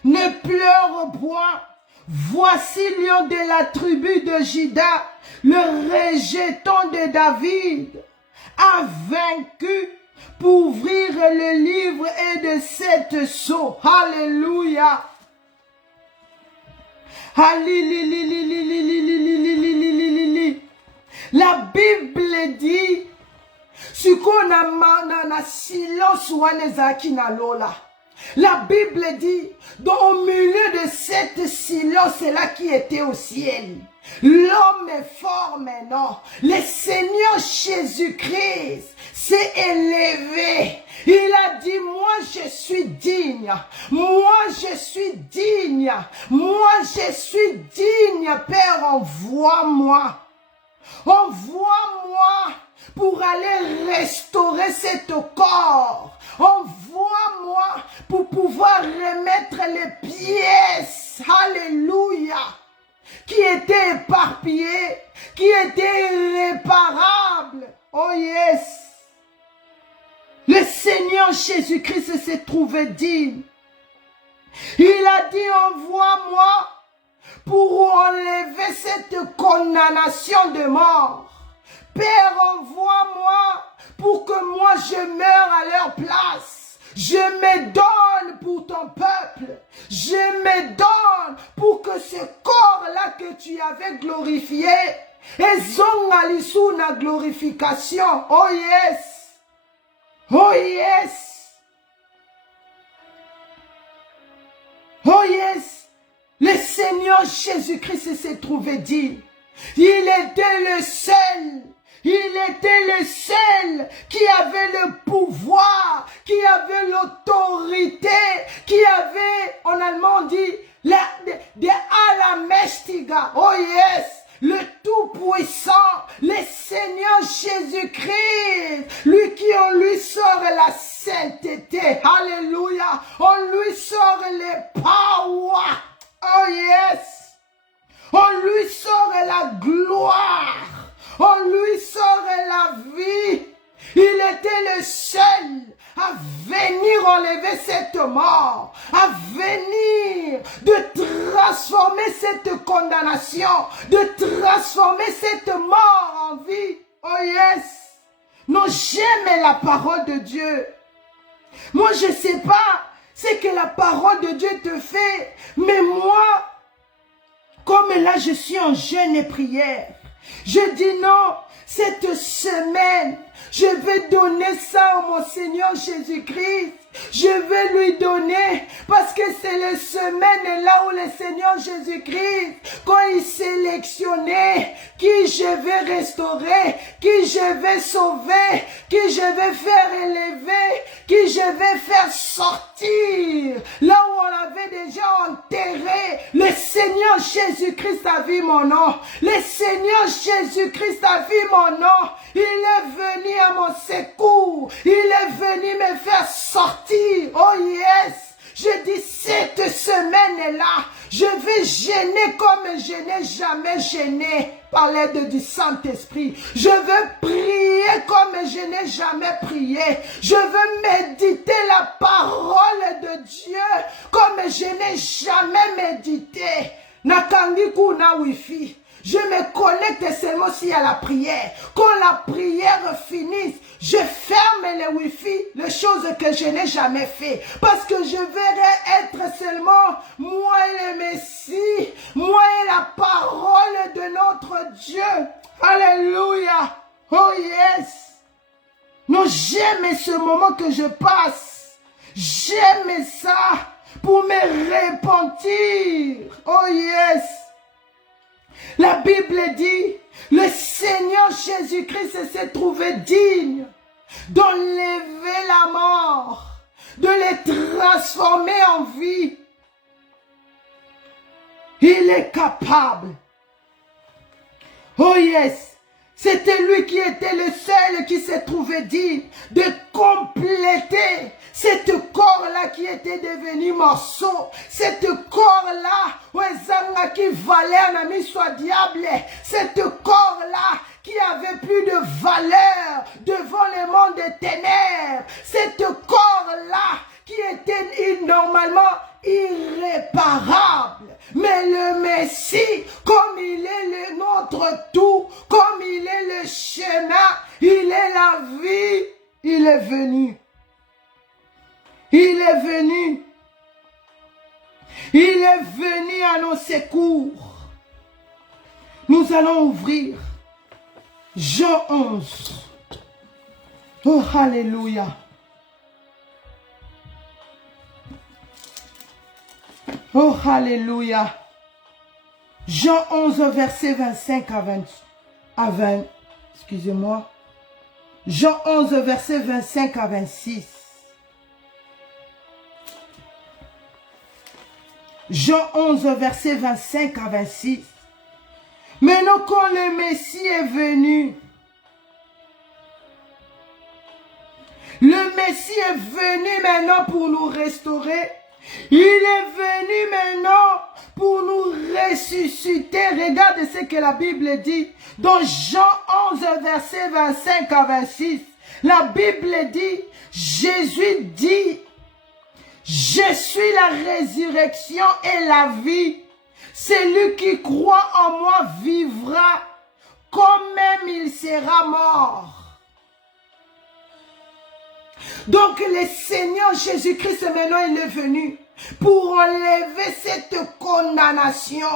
ne pleure point. Voici lion de la tribu de Juda, le rejeton de David, a vaincu pour ouvrir le livre et de sept sceaux. Alléluia. La Bible dit, ce qu'on a silence ou na lola. La Bible dit, au milieu de cette silence-là qui était au ciel, l'homme est fort maintenant. Le Seigneur Jésus-Christ s'est élevé. Il a dit, moi je suis digne. Moi je suis digne. Moi je suis digne. Père, envoie-moi. Envoie-moi pour aller restaurer cet corps. Envoie-moi pour pouvoir remettre les pièces. Alléluia. Qui étaient éparpillées, qui étaient irréparables. Oh yes. Le Seigneur Jésus-Christ s'est trouvé digne. Il a dit, envoie-moi pour enlever cette condamnation de mort. Père, envoie-moi pour que moi je meure à leur place. Je me donne pour ton peuple. Je me donne pour que ce corps-là que tu avais glorifié, et zongalisu na glorification. Oh yes. Oh yes. Oh yes. Le Seigneur Jésus-Christ s'est trouvé digne. Il était le seul. Il était le seul qui avait le pouvoir, qui avait l'autorité, qui avait, en allemand on dit, de Alamestiga. Oh yes, le Tout-Puissant, le Seigneur Jésus-Christ, lui qui en lui sort la sainteté. Alléluia. On lui sort les power. Oh yes. On lui sort la gloire. On lui sort la vie. Il était le seul à venir enlever cette mort, à venir de transformer cette condamnation, de transformer cette mort en vie. Oh yes. Non, j'aime la parole de Dieu. Moi, je ne sais pas ce que la parole de Dieu te fait, mais moi, comme là, je suis en jeûne et prière. Je dis non, cette semaine, je vais donner ça à mon Seigneur Jésus-Christ. Je vais lui donner parce que c'est la semaine là où le Seigneur Jésus-Christ, quand il sélectionnait qui je vais restaurer, qui je vais sauver, qui je vais faire élever, qui je vais faire sortir, là où on l'avait déjà enterré, le Seigneur Jésus-Christ a vu mon nom. Le Seigneur Jésus-Christ a vu mon nom. Il est venu à mon secours. Il est venu me faire sortir. Oh yes. Je dis cette semaine-là, je vais gêner comme je n'ai jamais gêné par l'aide du Saint-Esprit. Je veux prier comme je n'ai jamais prié. Je veux méditer la parole de Dieu comme je n'ai jamais médité. Nakangi kuna wifi. Je me connecte seulement s'il y a la prière. Quand la prière finisse, je ferme le Wi-Fi, les choses que je n'ai jamais fait. Parce que je verrai être seulement moi et le Messie, moi et la parole de notre Dieu. Alléluia. Oh yes. Non, j'aime ce moment que je passe. J'aime ça pour me repentir. Oh yes. La Bible dit, le Seigneur Jésus-Christ s'est trouvé digne d'enlever la mort, de les transformer en vie. Il est capable. Oh yes. C'était lui qui était le seul qui s'est trouvé digne de compléter cette corps-là qui était devenu morceau. Cette corps-là, qui valait un ami soit diable. Cette corps-là qui avait plus de valeur devant le monde des ténèbres. Cette corps-là qui était normalement irréparable. Mais le Messie, comme il est notre tout, comme il est le chemin, il est la vie, il est venu. Il est venu. Il est venu à nos secours. Nous allons ouvrir Jean 11. Oh, alléluia. Oh, alléluia. Jean 11, verset 25 à 20. Excusez-moi. Jean 11, verset 25 à 26. Jean 11, verset 25 à 26. Maintenant, quand le Messie est venu, le Messie est venu maintenant pour nous restaurer. Il est venu maintenant pour nous ressusciter. Regarde ce que la Bible dit. Dans Jean 11, verset 25 à 26. La Bible dit, Jésus dit, je suis la résurrection et la vie. Celui qui croit en moi vivra, comme même il sera mort. Donc le Seigneur Jésus-Christ maintenant il est venu pour enlever cette condamnation.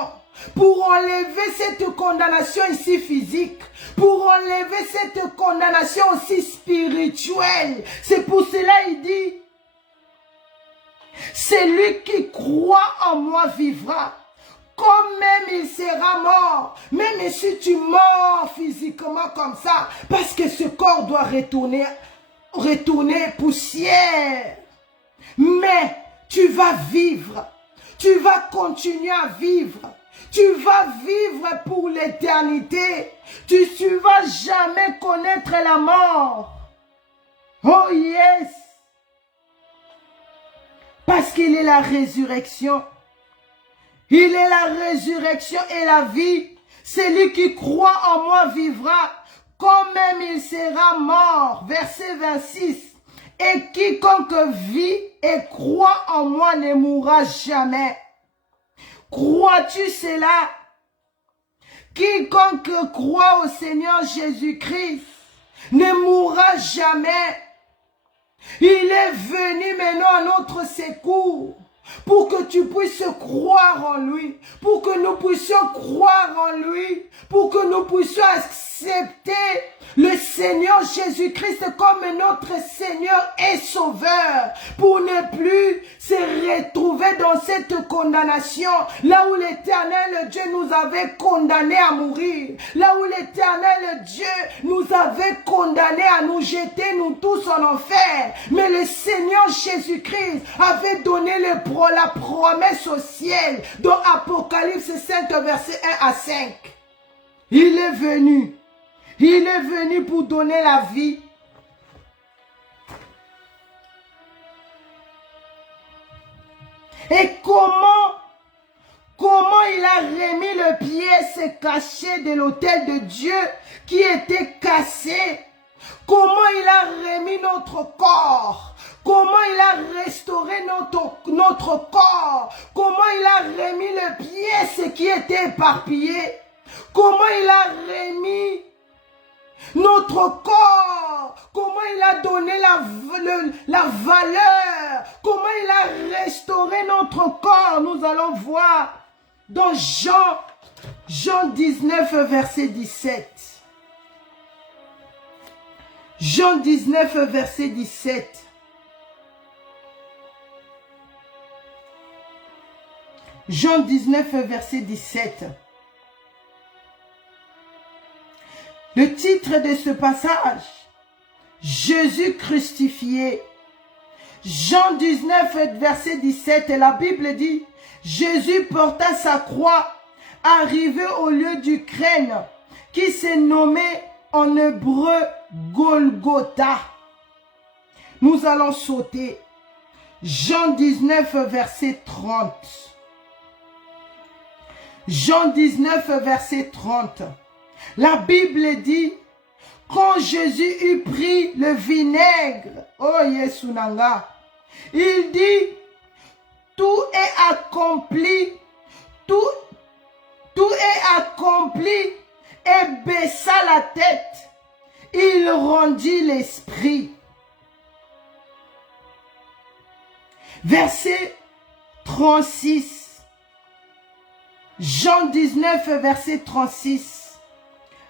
Pour enlever cette condamnation ici physique. Pour enlever cette condamnation aussi spirituelle. C'est pour cela il dit, celui qui croit en moi vivra. Comme même il sera mort. Même si tu mors physiquement comme ça. Parce que ce corps doit retourner poussière. Mais tu vas vivre. Tu vas continuer à vivre. Tu vas vivre pour l'éternité. Tu ne vas jamais connaître la mort. Oh yes. Parce qu'il est la résurrection. Il est la résurrection et la vie. Celui qui croit en moi vivra, quand même il sera mort. Verset 26. Et quiconque vit et croit en moi ne mourra jamais. Crois-tu cela? Quiconque croit au Seigneur Jésus-Christ ne mourra jamais. Il est venu maintenant à notre secours. Pour que tu puisses croire en lui, pour que nous puissions croire en lui, pour que nous puissions accepter le Seigneur Jésus-Christ comme notre Seigneur et Sauveur, pour ne plus se retrouver dans cette condamnation, là où l'Éternel Dieu nous avait condamnés à mourir, là où l'Éternel Dieu nous avait condamnés à nous jeter, nous tous en enfer. Mais le Seigneur Jésus-Christ avait donné la promesse au ciel dans Apocalypse 5 verset 1 à 5. Il est venu pour donner la vie. Et comment il a remis le pièce cachée de l'autel de Dieu qui était cassé? Comment il a remis notre corps? Comment il a restauré notre corps? Comment il a remis les pièces qui étaient éparpillées? comment il a remis notre corps, comment il a donné la valeur, comment il a restauré notre corps. Nous allons voir dans Jean 19, verset 17. Jean 19, verset 17. Jean 19, verset 17. Le titre de ce passage, Jésus crucifié. Jean 19, verset 17, la Bible dit, Jésus porta sa croix, arrivé au lieu d'Ukraine, qui s'est nommé en hébreu Golgotha. Nous allons sauter. Jean 19, verset 30. Jean 19, verset 30. La Bible dit, quand Jésus eut pris le vinaigre, oh Yesunanga, il dit, tout est accompli, tout est accompli, et baissa la tête, il rendit l'esprit. Verset 36. Jean 19, verset 36.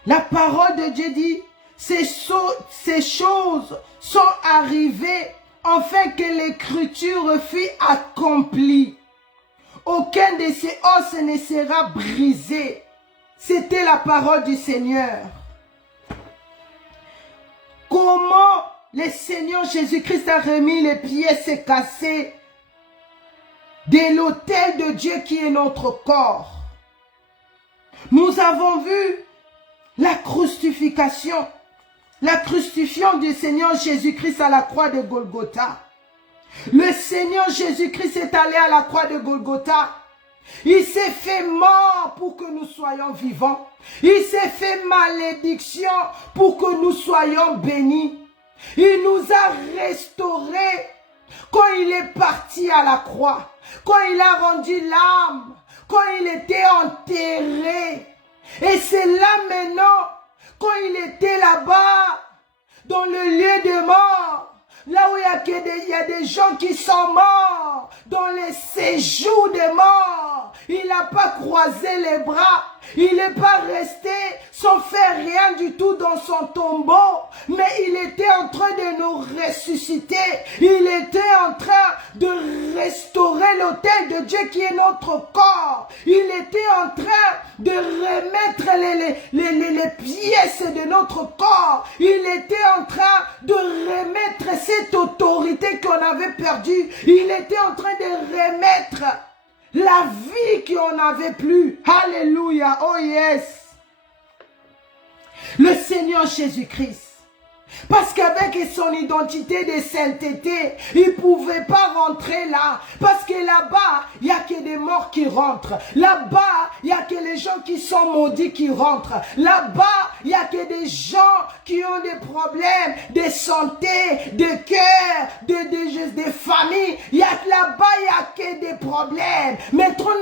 La parole de Dieu dit, ces choses sont arrivées afin que l'écriture fût accomplie. Aucun de ces os ne sera brisé. C'était la parole du Seigneur. Comment le Seigneur Jésus-Christ a remis les pièces cassées de l'autel de Dieu qui est notre corps. Nous avons vu la crucifixion du Seigneur Jésus-Christ à la croix de Golgotha. Le Seigneur Jésus-Christ est allé à la croix de Golgotha. Il s'est fait mort pour que nous soyons vivants. Il s'est fait malédiction pour que nous soyons bénis. Il nous a restaurés quand il est parti à la croix, quand il a rendu l'âme, quand il était enterré. Et c'est là maintenant, quand il était là-bas, dans le lieu de mort, là où il y a des gens qui sont morts, dans les séjours de mort, il n'a pas croisé les bras, il n'est pas resté sans faire rien du tout dans son tombeau, mais il était en train de nous ressusciter, il était en train de restaurer l'autel de Dieu qui est notre corps, il était en train de remettre les pièces de notre corps, il était en train de remettre cette autorité qu'on avait perdue, il était en train de remettre la vie qu'on n'avait plus. Alléluia, oh yes. Le Seigneur Jésus-Christ, parce qu'avec son identité de sainteté, il ne pouvait pas rentrer là. Parce que là-bas, il n'y a que des morts qui rentrent. Là-bas, il n'y a que les gens qui sont maudits qui rentrent. Là-bas, il n'y a que des gens qui ont des problèmes de santé, de cœur, de famille. Là-bas, il n'y a que des problèmes. Maintenant,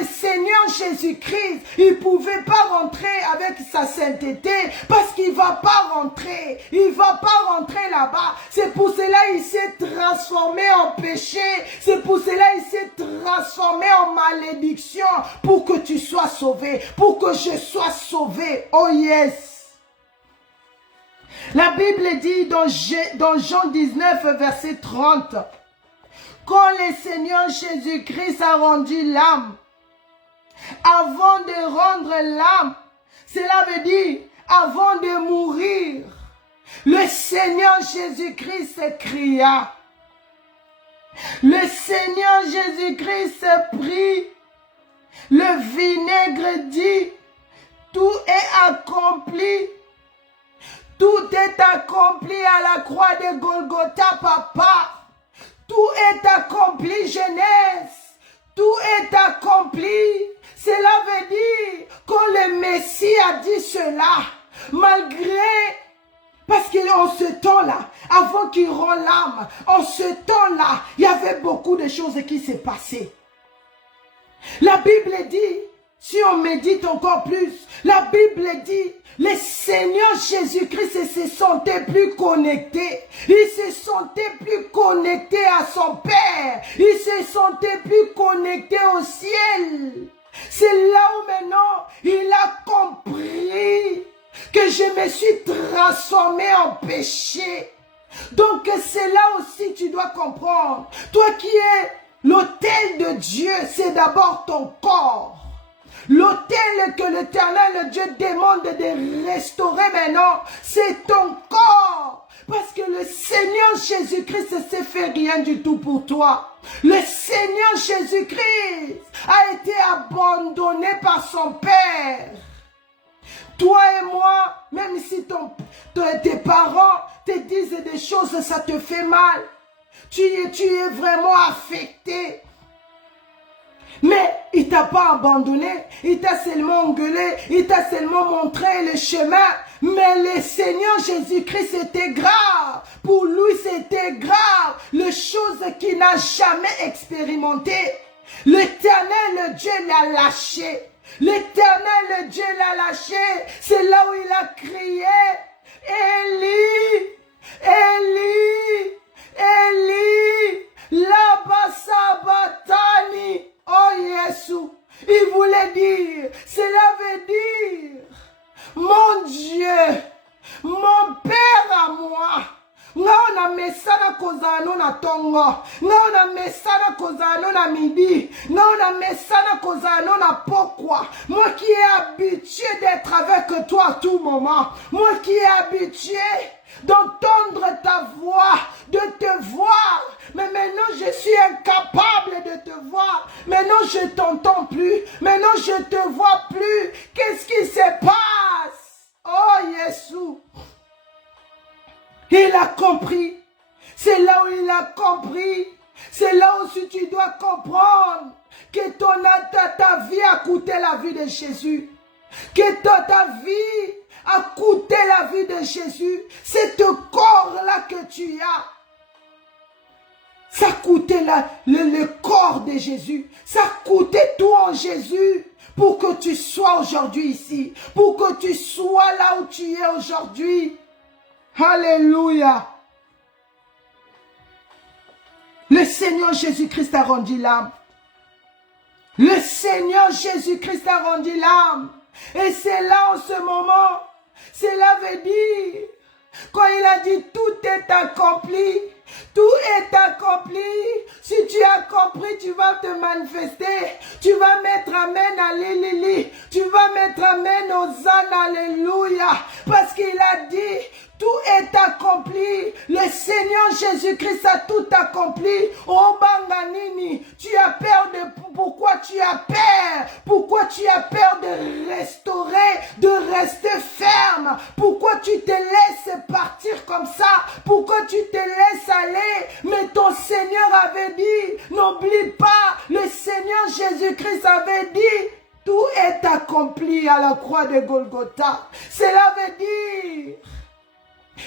le Seigneur Jésus-Christ, il ne pouvait pas rentrer avec sa sainteté parce qu'il ne va pas rentrer. Il ne va pas rentrer là-bas. C'est pour cela qu'il s'est transformé en péché. C'est pour cela qu'il s'est transformé en malédiction. Pour que tu sois sauvé. Pour que je sois sauvé. Oh yes. La Bible dit dans Jean 19, verset 30. Quand le Seigneur Jésus-Christ a rendu l'âme. Avant de rendre l'âme. Cela veut dire avant de mourir. Le Seigneur Jésus-Christ cria. Le Seigneur Jésus-Christ prit le vinaigre, dit, tout est accompli. Tout est accompli à la croix de Golgotha, papa. Tout est accompli, Genèse. Tout est accompli. Cela veut dire, quand le Messie a dit cela, malgré... Parce qu'en ce temps-là, avant qu'il rend l'âme, en ce temps-là, il y avait beaucoup de choses qui se passaient. La Bible dit, si on médite encore plus, la Bible dit, le Seigneur Jésus-Christ se sentait plus connecté. Il se sentait plus connecté à son Père. Il se sentait plus connecté au ciel. C'est là où maintenant, il a compris que je me suis transformé en péché. Donc c'est là aussi tu dois comprendre. Toi qui es l'autel de Dieu, c'est d'abord ton corps. L'autel que l'Éternel Dieu demande de restaurer maintenant, c'est ton corps. Parce que le Seigneur Jésus-Christ ne s'est fait rien du tout pour toi. Le Seigneur Jésus-Christ a été abandonné par son Père. Toi et moi, même si tes parents te disent des choses, ça te fait mal. Tu es vraiment affecté. Mais il t'a pas abandonné, il t'a seulement engueulé, il t'a seulement montré le chemin. Mais le Seigneur Jésus-Christ, c'était grave. Pour lui, c'était grave. Les choses qu'il n'a jamais expérimentées. L'Éternel Dieu l'a lâché. L'Éternel Dieu l'a lâché. C'est là où il a crié, Élie, Élie, Élie, lama sabachthani. Oh Jésus, il voulait dire, cela veut dire, mon Dieu, mon Père à moi. Ngaona mesana kozano na tongo, ngaona mesana kozano na midi, ngaona mesana kozano na pokwa. Moi qui ai habitué d'être avec toi à tout moment, moi qui ai habitué d'entendre ta voix, de te voir. Mais maintenant je suis incapable de te voir. Maintenant je t'entends plus. Maintenant je te vois plus. Qu'est-ce qui se passe? Oh Jésus. Il a compris. C'est là où il a compris. C'est là où tu dois comprendre que ta vie a coûté la vie de Jésus. Que ta vie a coûté la vie de Jésus. C'est ce corps-là que tu as. Ça coûtait le corps de Jésus. Ça coûtait tout en Jésus pour que tu sois aujourd'hui ici. Pour que tu sois là où tu es aujourd'hui. Alléluia. Le Seigneur Jésus-Christ a rendu l'âme. Le Seigneur Jésus-Christ a rendu l'âme. Et c'est là en ce moment, cela veut dire, quand il a dit tout est accompli, tout est accompli. Si tu as compris, tu vas te manifester. Tu vas mettre amen, alléluia. Tu vas mettre amen, hosanna, alléluia. Parce qu'il a dit, tout est accompli. Le Seigneur Jésus-Christ a tout accompli. Oh Banganini, tu as peur de... Pourquoi tu as peur? Pourquoi tu as peur de restaurer, de rester ferme? Pourquoi tu te laisses partir comme ça? Pourquoi tu te laisses aller? Mais ton Seigneur avait dit, n'oublie pas, le Seigneur Jésus-Christ avait dit, tout est accompli à la croix de Golgotha. Cela veut dire,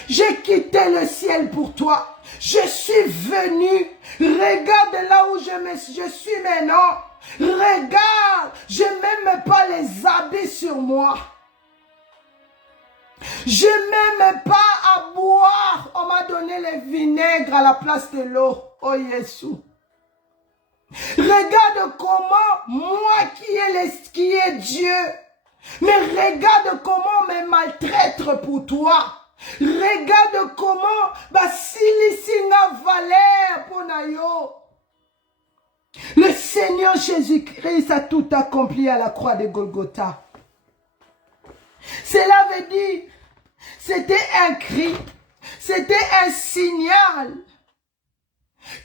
j'ai quitté le ciel pour toi. Je suis venu. Regarde là où je suis maintenant. Regarde, je n'ai même pas les habits sur moi. Je n'ai même pas à boire. On m'a donné le vinaigre à la place de l'eau. Oh Jésus. Regarde comment moi qui est Dieu. Mais regarde comment on me maltraite pour toi. Regarde comment basili singa valeur pour nayo. Le Seigneur Jésus-Christ a tout accompli à la croix de Golgotha. Cela veut dire, c'était un cri, c'était un signal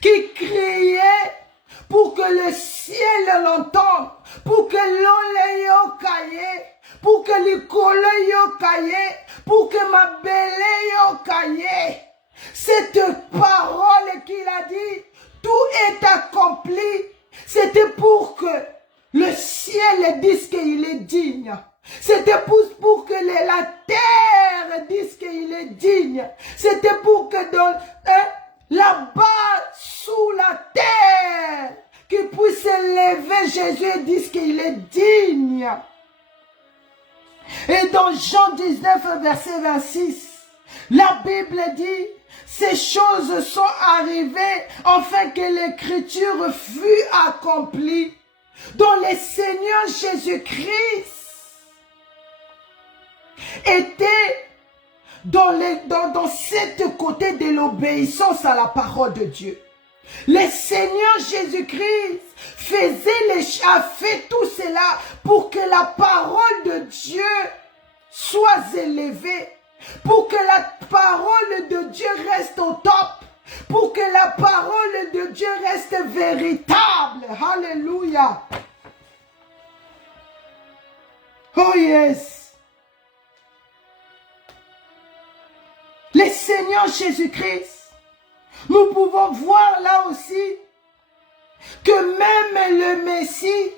qui criait pour que le ciel l'entende, pour que l'on l'ait caillé, pour que l'école l'ait caillé, pour que ma belle l'ait caillé. Cette parole qu'il a dit, tout est accompli. C'était pour que le ciel dise qu'il est digne. C'était pour que la terre dise qu'il est digne. C'était pour que là-bas, sous la terre, qu'ils puissent élever Jésus et disent qu'il est digne. Et dans Jean 19, verset 26, la Bible dit, ces choses sont arrivées afin que l'écriture fût accomplie, dont le Seigneur Jésus-Christ était dans cette côté de l'obéissance à la parole de Dieu. Le Seigneur Jésus-Christ a fait tout cela pour que la parole de Dieu soit élevée, pour que la parole de Dieu reste au top, pour que la parole de Dieu reste véritable. Alléluia. Oh yes. Le Seigneur Jésus-Christ, nous pouvons voir là aussi que même le Messie,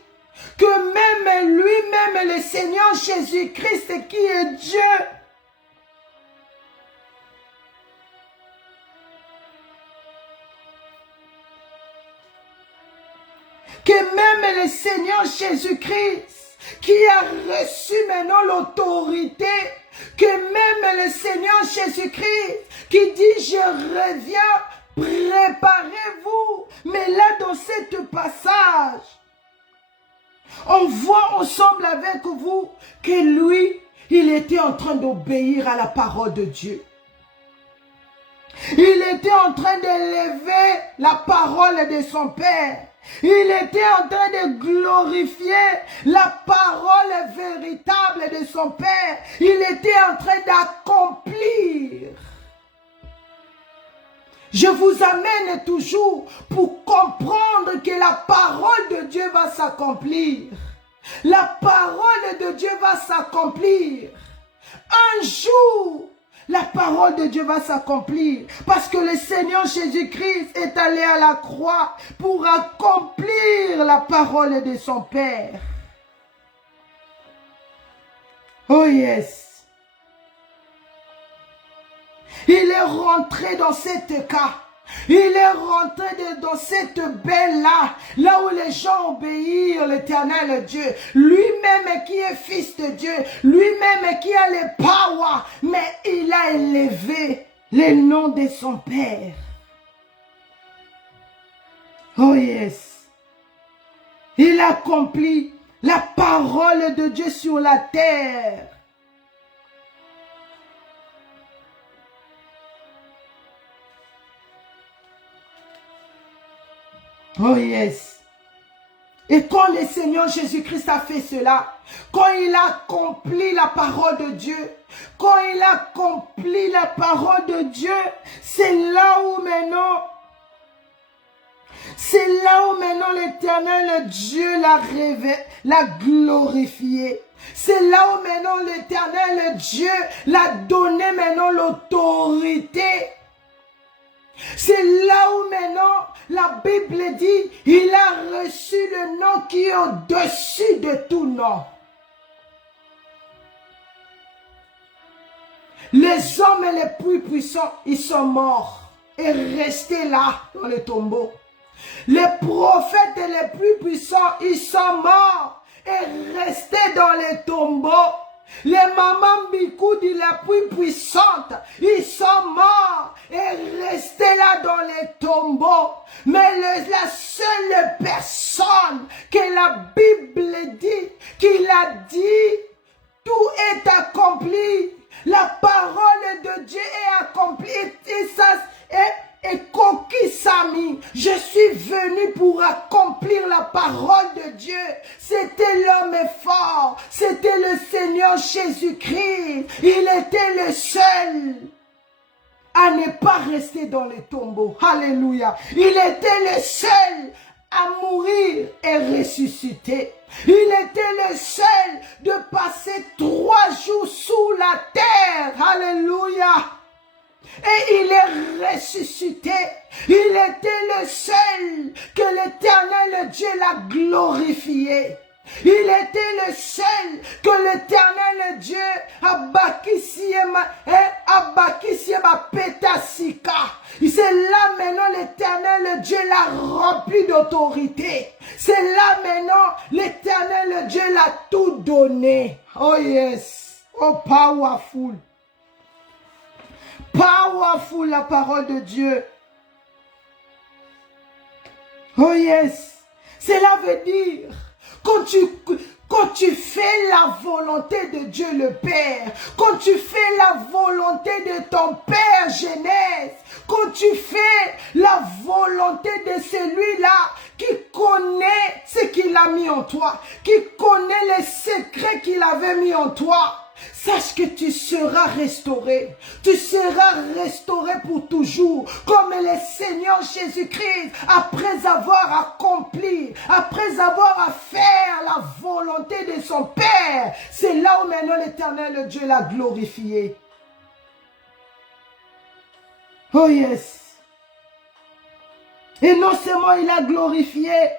que même lui-même, le Seigneur Jésus-Christ qui est Dieu, que même le Seigneur Jésus-Christ qui a reçu maintenant l'autorité, que même le Seigneur Jésus-Christ qui dit je reviens, préparez-vous. Mais là dans ce passage, on voit ensemble avec vous que lui, il était en train d'obéir à la parole de Dieu. Il était en train d'élever la parole de son Père. Il était en train de glorifier la parole véritable de son Père. Il était en train d'accomplir. Je vous amène toujours pour comprendre que la parole de Dieu va s'accomplir. La parole de Dieu va s'accomplir. Un jour, la parole de Dieu va s'accomplir parce que le Seigneur Jésus-Christ est allé à la croix pour accomplir la parole de son Père. Oh yes. Il est rentré dans cette cas. Il est rentré dans cette belle-là, là où les gens obéissent l'Éternel Dieu. Lui-même qui est fils de Dieu, lui-même qui a les power, mais il a élevé le nom de son Père. Oh yes. Il accomplit la parole de Dieu sur la terre. Oh yes. Et quand le Seigneur Jésus-Christ a fait cela, quand il a accompli la parole de Dieu, quand il a accompli la parole de Dieu, c'est là où maintenant l'Éternel Dieu l'a révélé, l'a glorifié. C'est là où maintenant l'Éternel Dieu l'a donné maintenant l'autorité. C'est là où maintenant la Bible dit, il a reçu le nom qui est au-dessus de tout nom. Les hommes les plus puissants, ils sont morts et restés là dans le tombeau. Les prophètes les plus puissants, ils sont morts et restés dans les tombeaux. Les mamans Bikoudi les plus puissantes, ils sont morts et restés là dans les tombeaux. Mais la seule personne que la Bible dit, qu'il a dit, tout est accompli. La parole de Dieu est accomplie. Et ça est conquis, Sami. Je suis venu pour accomplir la parole de Dieu. C'était l'homme fort. C'était le Seigneur Jésus-Christ. Il était le seul à ne pas rester dans les tombeaux. Alléluia. Il était le seul à mourir et ressusciter. Il était le seul de passer 3 jours sous la terre. Alléluia. Et il est ressuscité. Il était le seul que l'Éternel Dieu l'a glorifié. Il était le seul que l'Éternel Dieu a bâti C'est là maintenant l'Éternel, le Dieu l'a rempli d'autorité. C'est là maintenant l'Éternel, le Dieu l'a tout donné. Oh yes. Oh powerful. Powerful la parole de Dieu. Oh yes. Cela veut dire, quand tu fais la volonté de Dieu le Père, quand tu fais la volonté de ton Père Genèse, quand tu fais la volonté de celui-là qui connaît ce qu'il a mis en toi, qui connaît les secrets qu'il avait mis en toi, sache que tu seras restauré. Tu seras restauré pour toujours. Comme le Seigneur Jésus-Christ, après avoir accompli, après avoir à faire la volonté de son Père, c'est là où maintenant l'Éternel Dieu l'a glorifié. Oh yes. Et non seulement il a glorifié,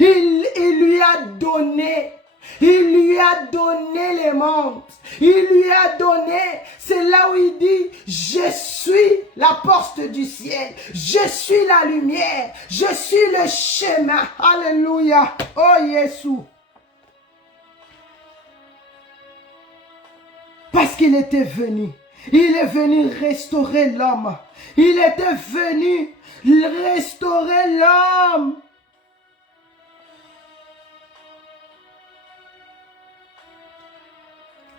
il lui a donné. Il lui a donné les mondes. Il lui a donné. C'est là où il dit, je suis la porte du ciel. Je suis la lumière. Je suis le chemin. Alléluia. Oh Jésus. Parce qu'il était venu. Il est venu restaurer l'homme. Il était venu restaurer l'homme.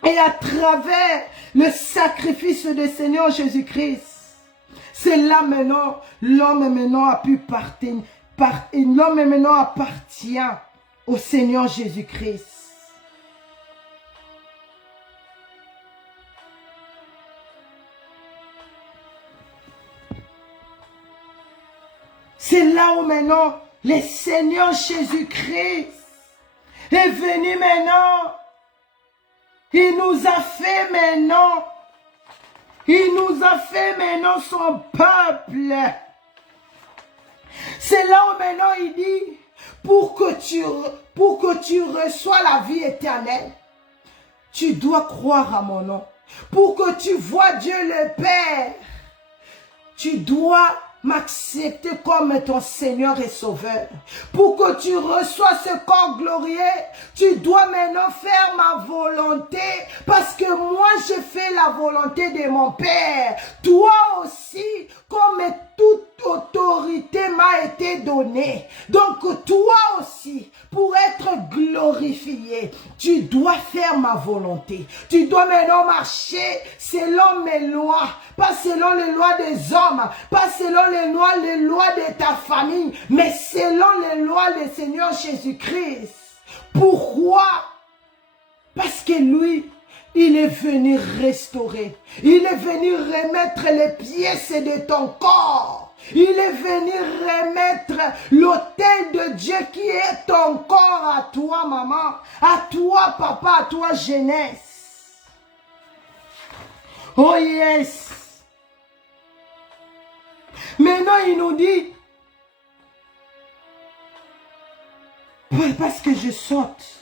Et à travers le sacrifice du Seigneur Jésus-Christ, c'est là maintenant, l'homme maintenant a pu partir, l'homme maintenant appartient au Seigneur Jésus-Christ. C'est là où maintenant le Seigneur Jésus-Christ est venu maintenant. Il nous a fait maintenant. Il nous a fait maintenant son peuple. C'est là où maintenant il dit, pour que tu reçois la vie éternelle, tu dois croire à mon nom. Pour que tu vois Dieu le Père, tu dois m'accepter comme ton Seigneur et Sauveur. Pour que tu reçois ce corps glorieux, tu dois maintenant faire ma volonté, parce que moi je fais la volonté de mon Père. Toi aussi, comme toute autorité m'a été donnée. Donc toi aussi, pour être glorifié, tu dois faire ma volonté. Tu dois maintenant marcher selon mes lois, pas selon les lois des hommes, pas selon les lois de ta famille, mais selon les lois du Seigneur Jésus-Christ. Pourquoi? Parce que lui, il est venu restaurer. Il est venu remettre les pièces de ton corps. Il est venu remettre l'autel de Dieu qui est ton corps à toi, maman, à toi, papa, à toi, jeunesse. Oh yes. Maintenant, il nous dit, parce que je saute.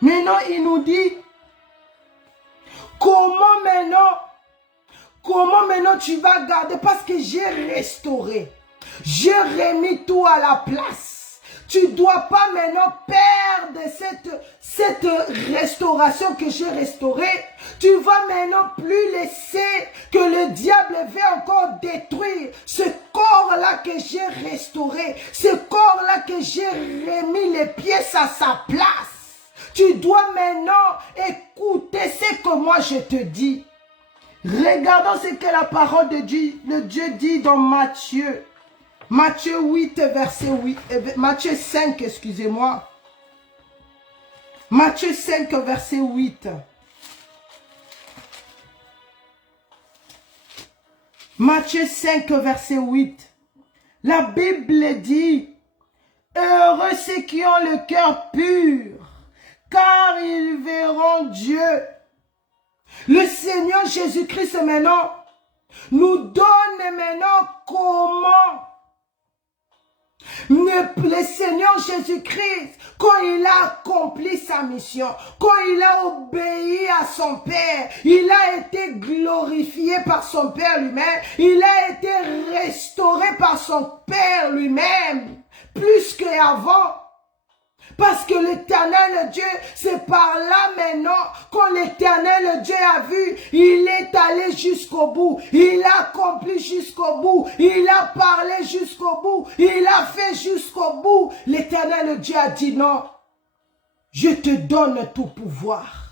Maintenant, il nous dit, comment maintenant tu vas garder, parce que j'ai restauré. J'ai remis tout à la place. Tu ne dois pas maintenant perdre cette restauration que j'ai restaurée. Tu vas maintenant plus laisser que le diable vienne encore détruire ce corps-là que j'ai restauré. Ce corps-là que j'ai remis les pièces à sa place. Tu dois maintenant écouter ce que moi je te dis. Regardons ce que la parole de Dieu dit dans Matthieu. Matthieu 8, verset 8. Matthieu 5, excusez-moi. Matthieu 5, verset 8. Matthieu 5, verset 8. La Bible dit, heureux ceux qui ont le cœur pur, car ils verront Dieu. Le Seigneur Jésus-Christ maintenant nous donne maintenant comment le Seigneur Jésus-Christ, quand il a accompli sa mission, quand il a obéi à son Père, il a été glorifié par son Père lui-même, il a été restauré par son Père lui-même, plus qu'avant. Parce que l'Éternel Dieu, c'est par là maintenant, quand l'Éternel Dieu a vu, il est allé jusqu'au bout, il a accompli jusqu'au bout, il a parlé jusqu'au bout, il a fait jusqu'au bout. L'Éternel Dieu a dit non, je te donne tout pouvoir.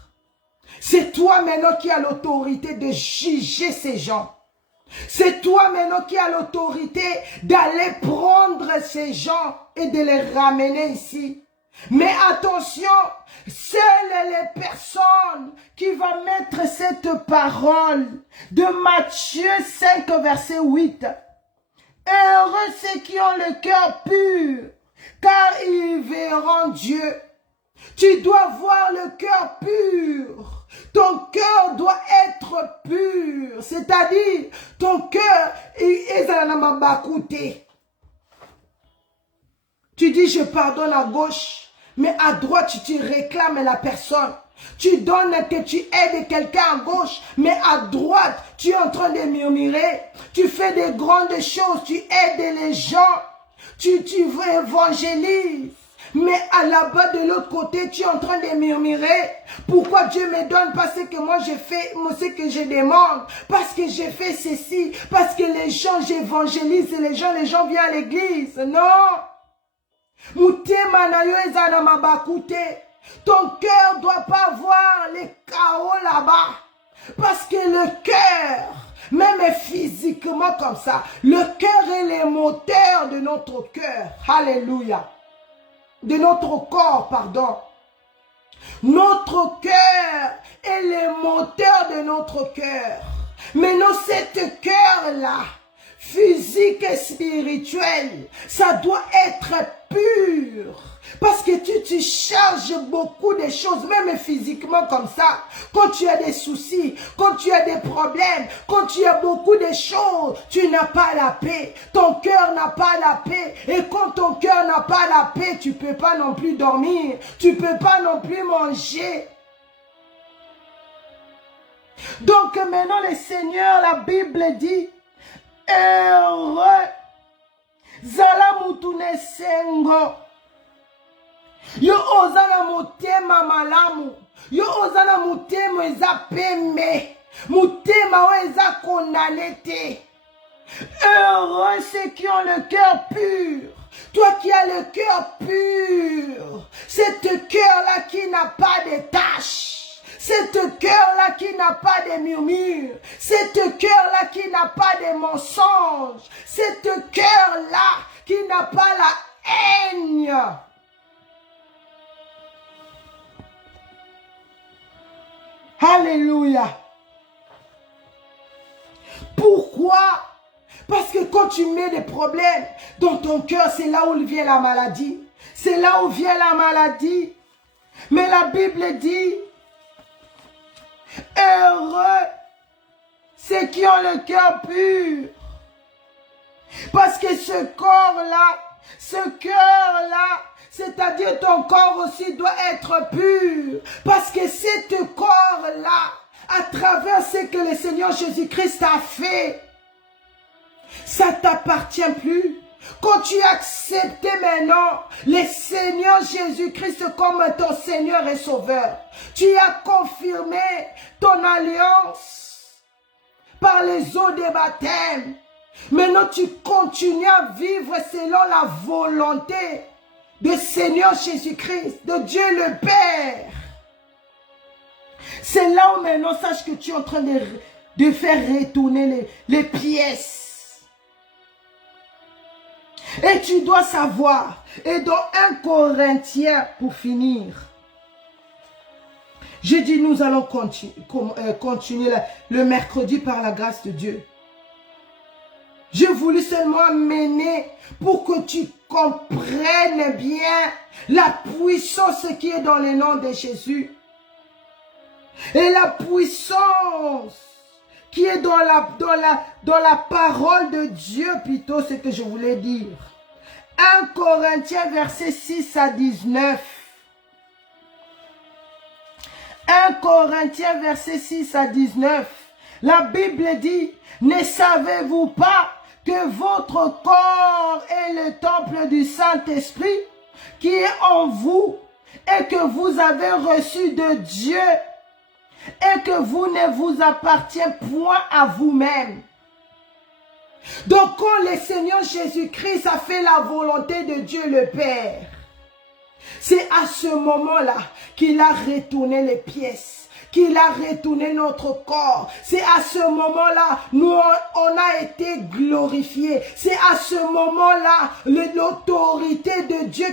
C'est toi maintenant qui as l'autorité de juger ces gens. C'est toi maintenant qui as l'autorité d'aller prendre ces gens et de les ramener ici. Mais attention, seules les personnes qui vont mettre cette parole de Matthieu 5 verset 8. Heureux ceux qui ont le cœur pur, car ils verront Dieu. Tu dois voir le cœur pur. Ton cœur doit être pur. C'est-à-dire, ton cœur est dans ma côté. Tu dis, je pardonne à gauche, mais à droite, tu réclames la personne. Tu donnes que tu aides quelqu'un à gauche, mais à droite, tu es en train de murmurer. Tu fais des grandes choses, tu aides les gens, tu évangélises. Mais à là-bas de l'autre côté, tu es en train de murmurer. Pourquoi Dieu me donne? Parce que moi j'ai fait ce que je demande. Parce que j'ai fait ceci. Parce que les gens, j'évangélise les gens viennent à l'église. Non. Ton cœur ne doit pas voir les chaos là-bas. Parce que le cœur, même physiquement comme ça, le cœur est le moteur de notre cœur. Alléluia. De notre corps, pardon. Notre cœur est le moteur de notre cœur. Mais non, cet cœur-là, physique et spirituel, ça doit être pur. Parce que tu charges beaucoup de choses, même physiquement comme ça. Quand tu as des soucis, quand tu as des problèmes, quand tu as beaucoup de choses, tu n'as pas la paix. Ton cœur n'a pas la paix. Et quand ton cœur n'a pas la paix, tu ne peux pas non plus dormir. Tu ne peux pas non plus manger. Donc maintenant le Seigneur, la Bible dit, heureux, zala mutune sengo. Yo ozana motema malamu. Yo ozana motema eza pembe. Motema o eza condamné. Heureux ceux qui ont le cœur pur. Toi qui as le cœur pur. C'est ce cœur-là qui n'a pas de taches. C'est ce cœur-là qui n'a pas de murmures. C'est ce cœur-là qui n'a pas de mensonges. C'est ce cœur-là qui n'a pas la haine. Alléluia. Pourquoi? Parce que quand tu mets des problèmes dans ton cœur, c'est là où vient la maladie. C'est là où vient la maladie. Mais la Bible dit, heureux ceux qui ont le cœur pur. Parce que ce corps-là, ce cœur-là, c'est-à-dire ton corps aussi doit être pur. Parce que c'est ce corps-là, à travers ce que le Seigneur Jésus-Christ a fait, ça ne t'appartient plus. Quand tu acceptes maintenant le Seigneur Jésus-Christ comme ton Seigneur et Sauveur, tu as confirmé ton alliance par les eaux des baptêmes. Maintenant, tu continues à vivre selon la volonté du Seigneur Jésus-Christ, de Dieu le Père. C'est là où maintenant, sache que tu es en train de faire retourner les pièces. Et tu dois savoir, et dans 1 Corinthiens, pour finir, je dis nous allons continuer le mercredi par la grâce de Dieu. J'ai voulu seulement mener pour que tu comprennes bien la puissance qui est dans le nom de Jésus. Et la puissance qui est dans la parole de Dieu, plutôt ce que je voulais dire. 1 Corinthiens verset 6 à 19. 1 Corinthiens verset 6 à 19. La Bible dit, ne savez-vous pas que votre corps est le temple du Saint-Esprit qui est en vous et que vous avez reçu de Dieu et que vous ne vous appartiez point à vous-même. Donc quand le Seigneur Jésus-Christ a fait la volonté de Dieu le Père, c'est à ce moment-là qu'il a retourné les pièces, qu'il a retourné notre corps. C'est à ce moment-là, nous, on a été glorifiés. C'est à ce moment-là, l'autorité de Dieu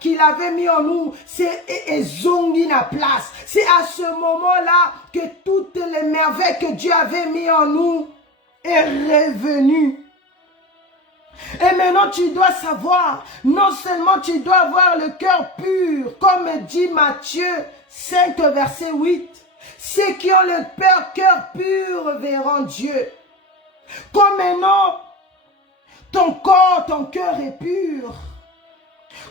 qu'il avait mis en nous, c'est zongi la place. C'est à ce moment-là que toutes les merveilles que Dieu avait mis en nous est revenu. Et maintenant tu dois savoir, non seulement tu dois avoir le cœur pur, comme dit Matthieu 5 verset 8, ceux qui ont le cœur pur verront Dieu. Comme maintenant ton corps, ton cœur est pur,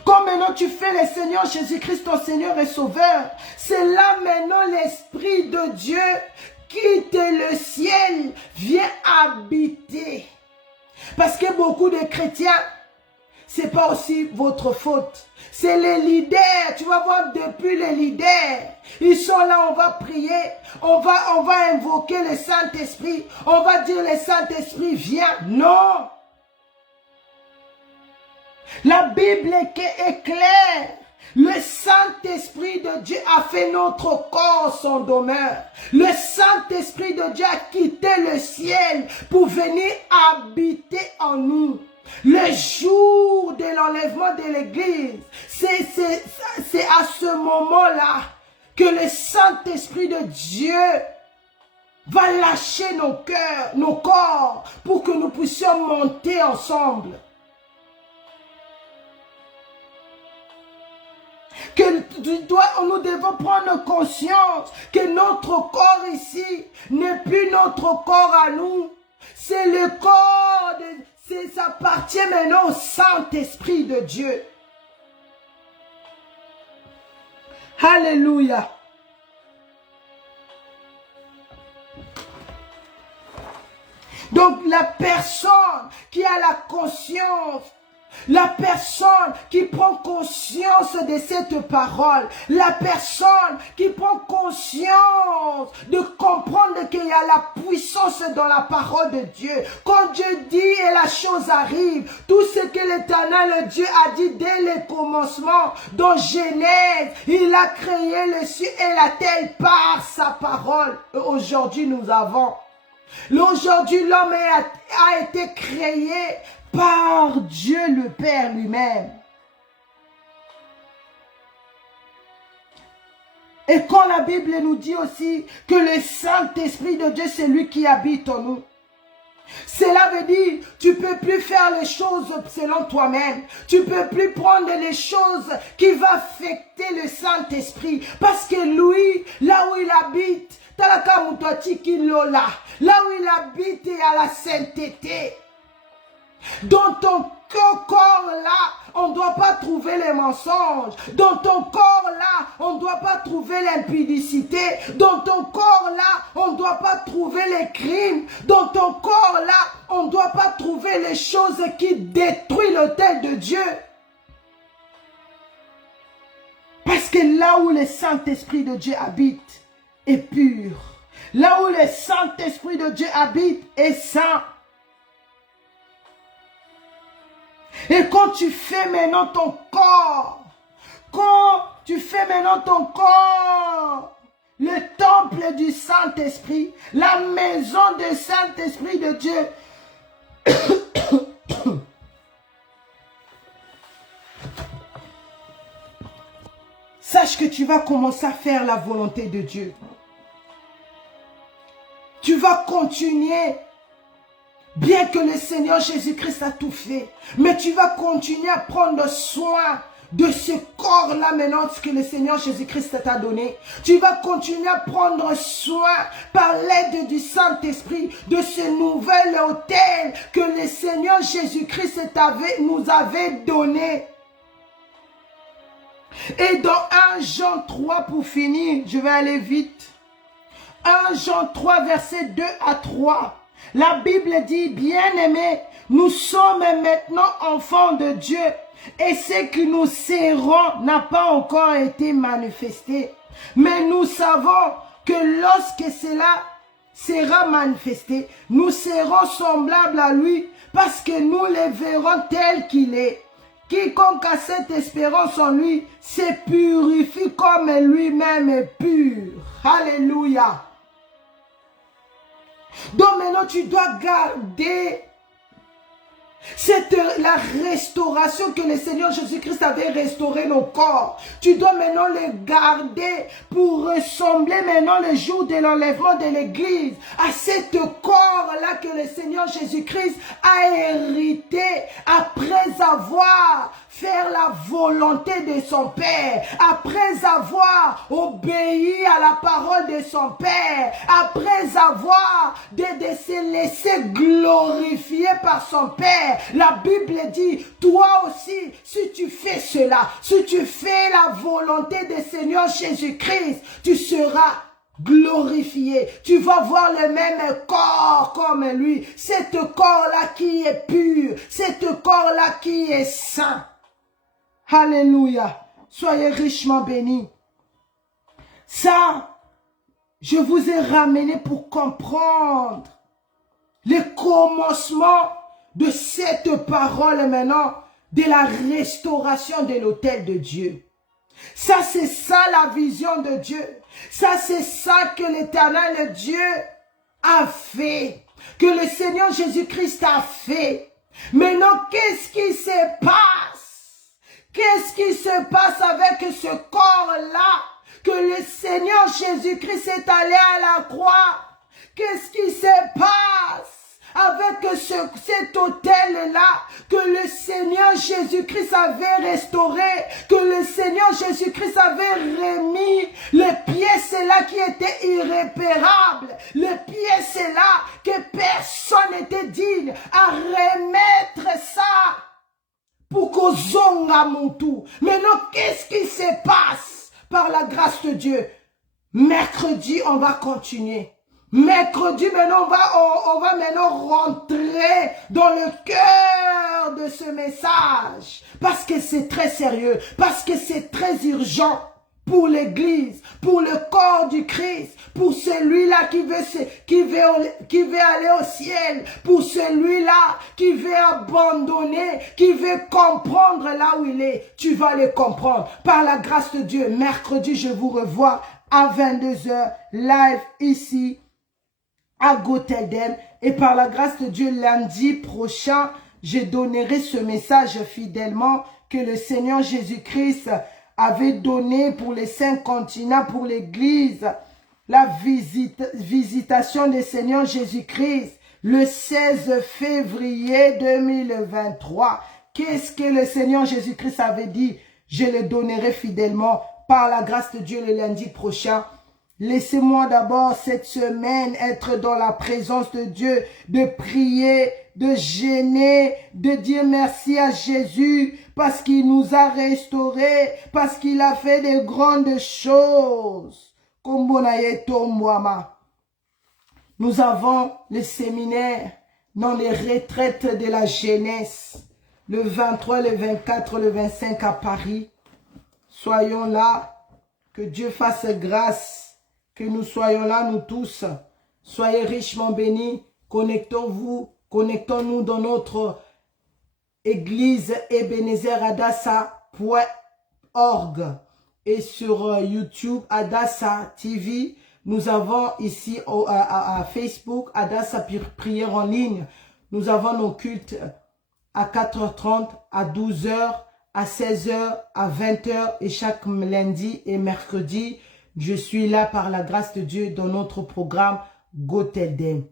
comme maintenant tu fais le Seigneur Jésus-Christ ton Seigneur et Sauveur, c'est là maintenant l'Esprit de Dieu quitte le ciel, vient habiter. Parce que beaucoup de chrétiens, c'est pas aussi votre faute. C'est les leaders, tu vas voir depuis les leaders. Ils sont là, on va prier, on va invoquer le Saint-Esprit. On va dire le Saint-Esprit viens. Non. La Bible est claire. Le Saint-Esprit de Dieu a fait notre corps son demeure. Le Saint-Esprit de Dieu a quitté le ciel pour venir habiter en nous. Le jour de l'enlèvement de l'Église, c'est à ce moment-là que le Saint-Esprit de Dieu va lâcher nos cœurs, nos corps, pour que nous puissions monter ensemble. Que nous devons prendre conscience que notre corps ici n'est plus notre corps à nous. C'est le corps, ça appartient maintenant au Saint-Esprit de Dieu. Alléluia. Donc la personne qui a la conscience, la personne qui prend conscience de cette parole, la personne qui prend conscience de comprendre qu'il y a la puissance dans la parole de Dieu. Quand Dieu dit et la chose arrive, tout ce que l'Éternel Dieu a dit dès le commencement, dans Genèse, il a créé le ciel et la terre par sa parole. Aujourd'hui nous avons. Aujourd'hui l'homme a été créé par Dieu le Père lui-même. Et quand la Bible nous dit aussi que le Saint-Esprit de Dieu, c'est lui qui habite en nous. Cela veut dire, tu ne peux plus faire les choses selon toi-même. Tu ne peux plus prendre les choses qui vont affecter le Saint-Esprit. Parce que lui, là où il habite, là où il habite, il y a la sainteté. Dans ton corps là, on ne doit pas trouver les mensonges. Dans ton corps là, on ne doit pas trouver l'impudicité. Dans ton corps là, on ne doit pas trouver les crimes. Dans ton corps là, on ne doit pas trouver les choses qui détruisent l'autel de Dieu. Parce que là où le Saint-Esprit de Dieu habite est pur. Là où le Saint-Esprit de Dieu habite est saint. Et quand tu fais maintenant ton corps, le temple du Saint-Esprit, la maison du Saint-Esprit de Dieu, sache que tu vas commencer à faire la volonté de Dieu. Tu vas continuer. Bien que le Seigneur Jésus-Christ a tout fait, mais tu vas continuer à prendre soin de ce corps-là maintenant, ce que le Seigneur Jésus-Christ t'a donné. Tu vas continuer à prendre soin par l'aide du Saint-Esprit de ce nouvel autel que le Seigneur Jésus-Christ nous avait donné. Et dans 1 Jean 3, pour finir, je vais aller vite. 1 Jean 3, verset 2 à 3. La Bible dit, bien-aimés, nous sommes maintenant enfants de Dieu. Et ce que nous serons n'a pas encore été manifesté. Mais nous savons que lorsque cela sera manifesté, nous serons semblables à lui parce que nous le verrons tel qu'il est. Quiconque a cette espérance en lui se purifie comme lui-même est pur. Alléluia. Donc maintenant tu dois garder la restauration que le Seigneur Jésus-Christ avait restauré nos corps. Tu dois maintenant les garder pour ressembler maintenant le jour de l'enlèvement de l'église à cet corps-là que le Seigneur Jésus-Christ a hérité après avoir fait la volonté de son Père, après avoir obéi à la parole de son Père, après avoir de se laisser glorifier par son Père. La Bible dit, toi aussi, si tu fais cela, si tu fais la volonté du Seigneur Jésus-Christ, tu seras glorifié. Tu vas voir le même corps comme lui. Cet corps-là qui est pur, cet corps-là qui est saint. Alléluia. Soyez richement bénis. Ça, je vous ai ramené pour comprendre le commencement de cette parole maintenant, de la restauration de l'autel de Dieu. Ça, c'est ça la vision de Dieu. Ça, c'est ça que l'Éternel Dieu a fait. Que le Seigneur Jésus-Christ a fait. Maintenant, qu'est-ce qui se passe? Qu'est-ce qui se passe avec ce corps-là? Que le Seigneur Jésus-Christ est allé à la croix. Qu'est-ce qui se passe avec cet autel-là que le Seigneur Jésus-Christ avait restauré, que le Seigneur Jésus-Christ avait remis les pièces-là qui étaient irréparables, les pièces-là que personne n'était digne à remettre ça pour qu'on zonga mon tout. Maintenant, qu'est-ce qui se passe par la grâce de Dieu? Mercredi, on va continuer. Mercredi, maintenant, on va maintenant rentrer dans le cœur de ce message. Parce que c'est très sérieux. Parce que c'est très urgent pour l'église, pour le corps du Christ, pour celui-là qui veut aller au ciel, pour celui-là qui veut abandonner, qui veut comprendre là où il est. Tu vas le comprendre. Par la grâce de Dieu, mercredi, je vous revois à 22 h live ici à Goteldem, et par la grâce de Dieu, lundi prochain, je donnerai ce message fidèlement que le Seigneur Jésus-Christ avait donné pour les 5 continents, pour l'église, la visitation du Seigneur Jésus-Christ le 16 février 2023. Qu'est-ce que le Seigneur Jésus-Christ avait dit? Je le donnerai fidèlement par la grâce de Dieu le lundi prochain. Laissez-moi d'abord cette semaine être dans la présence de Dieu, de prier, de jeûner, de dire merci à Jésus parce qu'il nous a restaurés, parce qu'il a fait de grandes choses. Nous avons le séminaire dans les retraites de la jeunesse, le 23, le 24, le 25 à Paris. Soyons là, que Dieu fasse grâce. Que nous soyons là, nous tous. Soyez richement bénis. Connectons-vous, connectons-nous dans notre église ebenezeradassa.org et sur YouTube, Adassa TV. Nous avons ici à Facebook, Adassa Prière en ligne. Nous avons nos cultes à 4h30, à 12h, à 16h, à 20h et chaque lundi et mercredi. Je suis là par la grâce de Dieu dans notre programme Goteldem.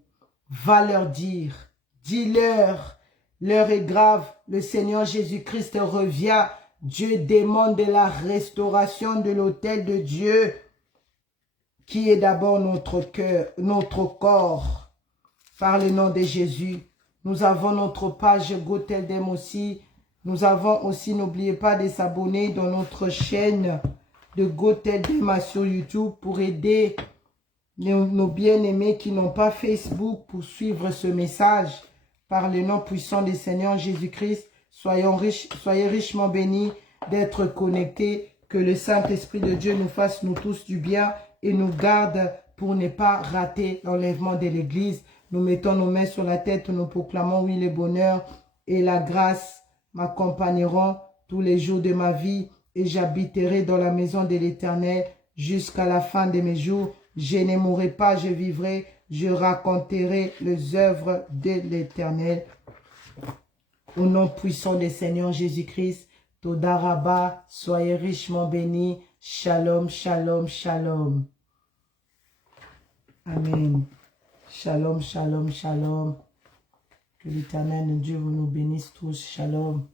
Va leur dire, dis-leur, l'heure est grave, le Seigneur Jésus-Christ revient Dieu demande la restauration de l'autel de Dieu, qui est d'abord notre cœur, notre corps. Par le nom de Jésus, nous avons notre page Goteldem aussi. Nous avons aussi, n'oubliez pas de s'abonner dans notre chaîne de Goteldem sur YouTube pour aider nos bien-aimés qui n'ont pas Facebook pour suivre ce message. Par le nom puissant du Seigneur Jésus-Christ, soyez richement bénis d'être connectés. Que le Saint-Esprit de Dieu nous fasse nous tous du bien et nous garde pour ne pas rater l'enlèvement de l'Église. Nous mettons nos mains sur la tête, nous proclamons, oui, le bonheur et la grâce m'accompagneront tous les jours de ma vie et j'habiterai dans la maison de l'Éternel jusqu'à la fin de mes jours. Je ne mourrai pas, je vivrai, je raconterai les œuvres de l'Éternel. Au nom puissant du Seigneur Jésus-Christ, Toda Rabba, soyez richement bénis. Shalom, shalom, shalom. Amen. Shalom, shalom, shalom. Que l'Éternel, Dieu, vous nous bénisse tous. Shalom.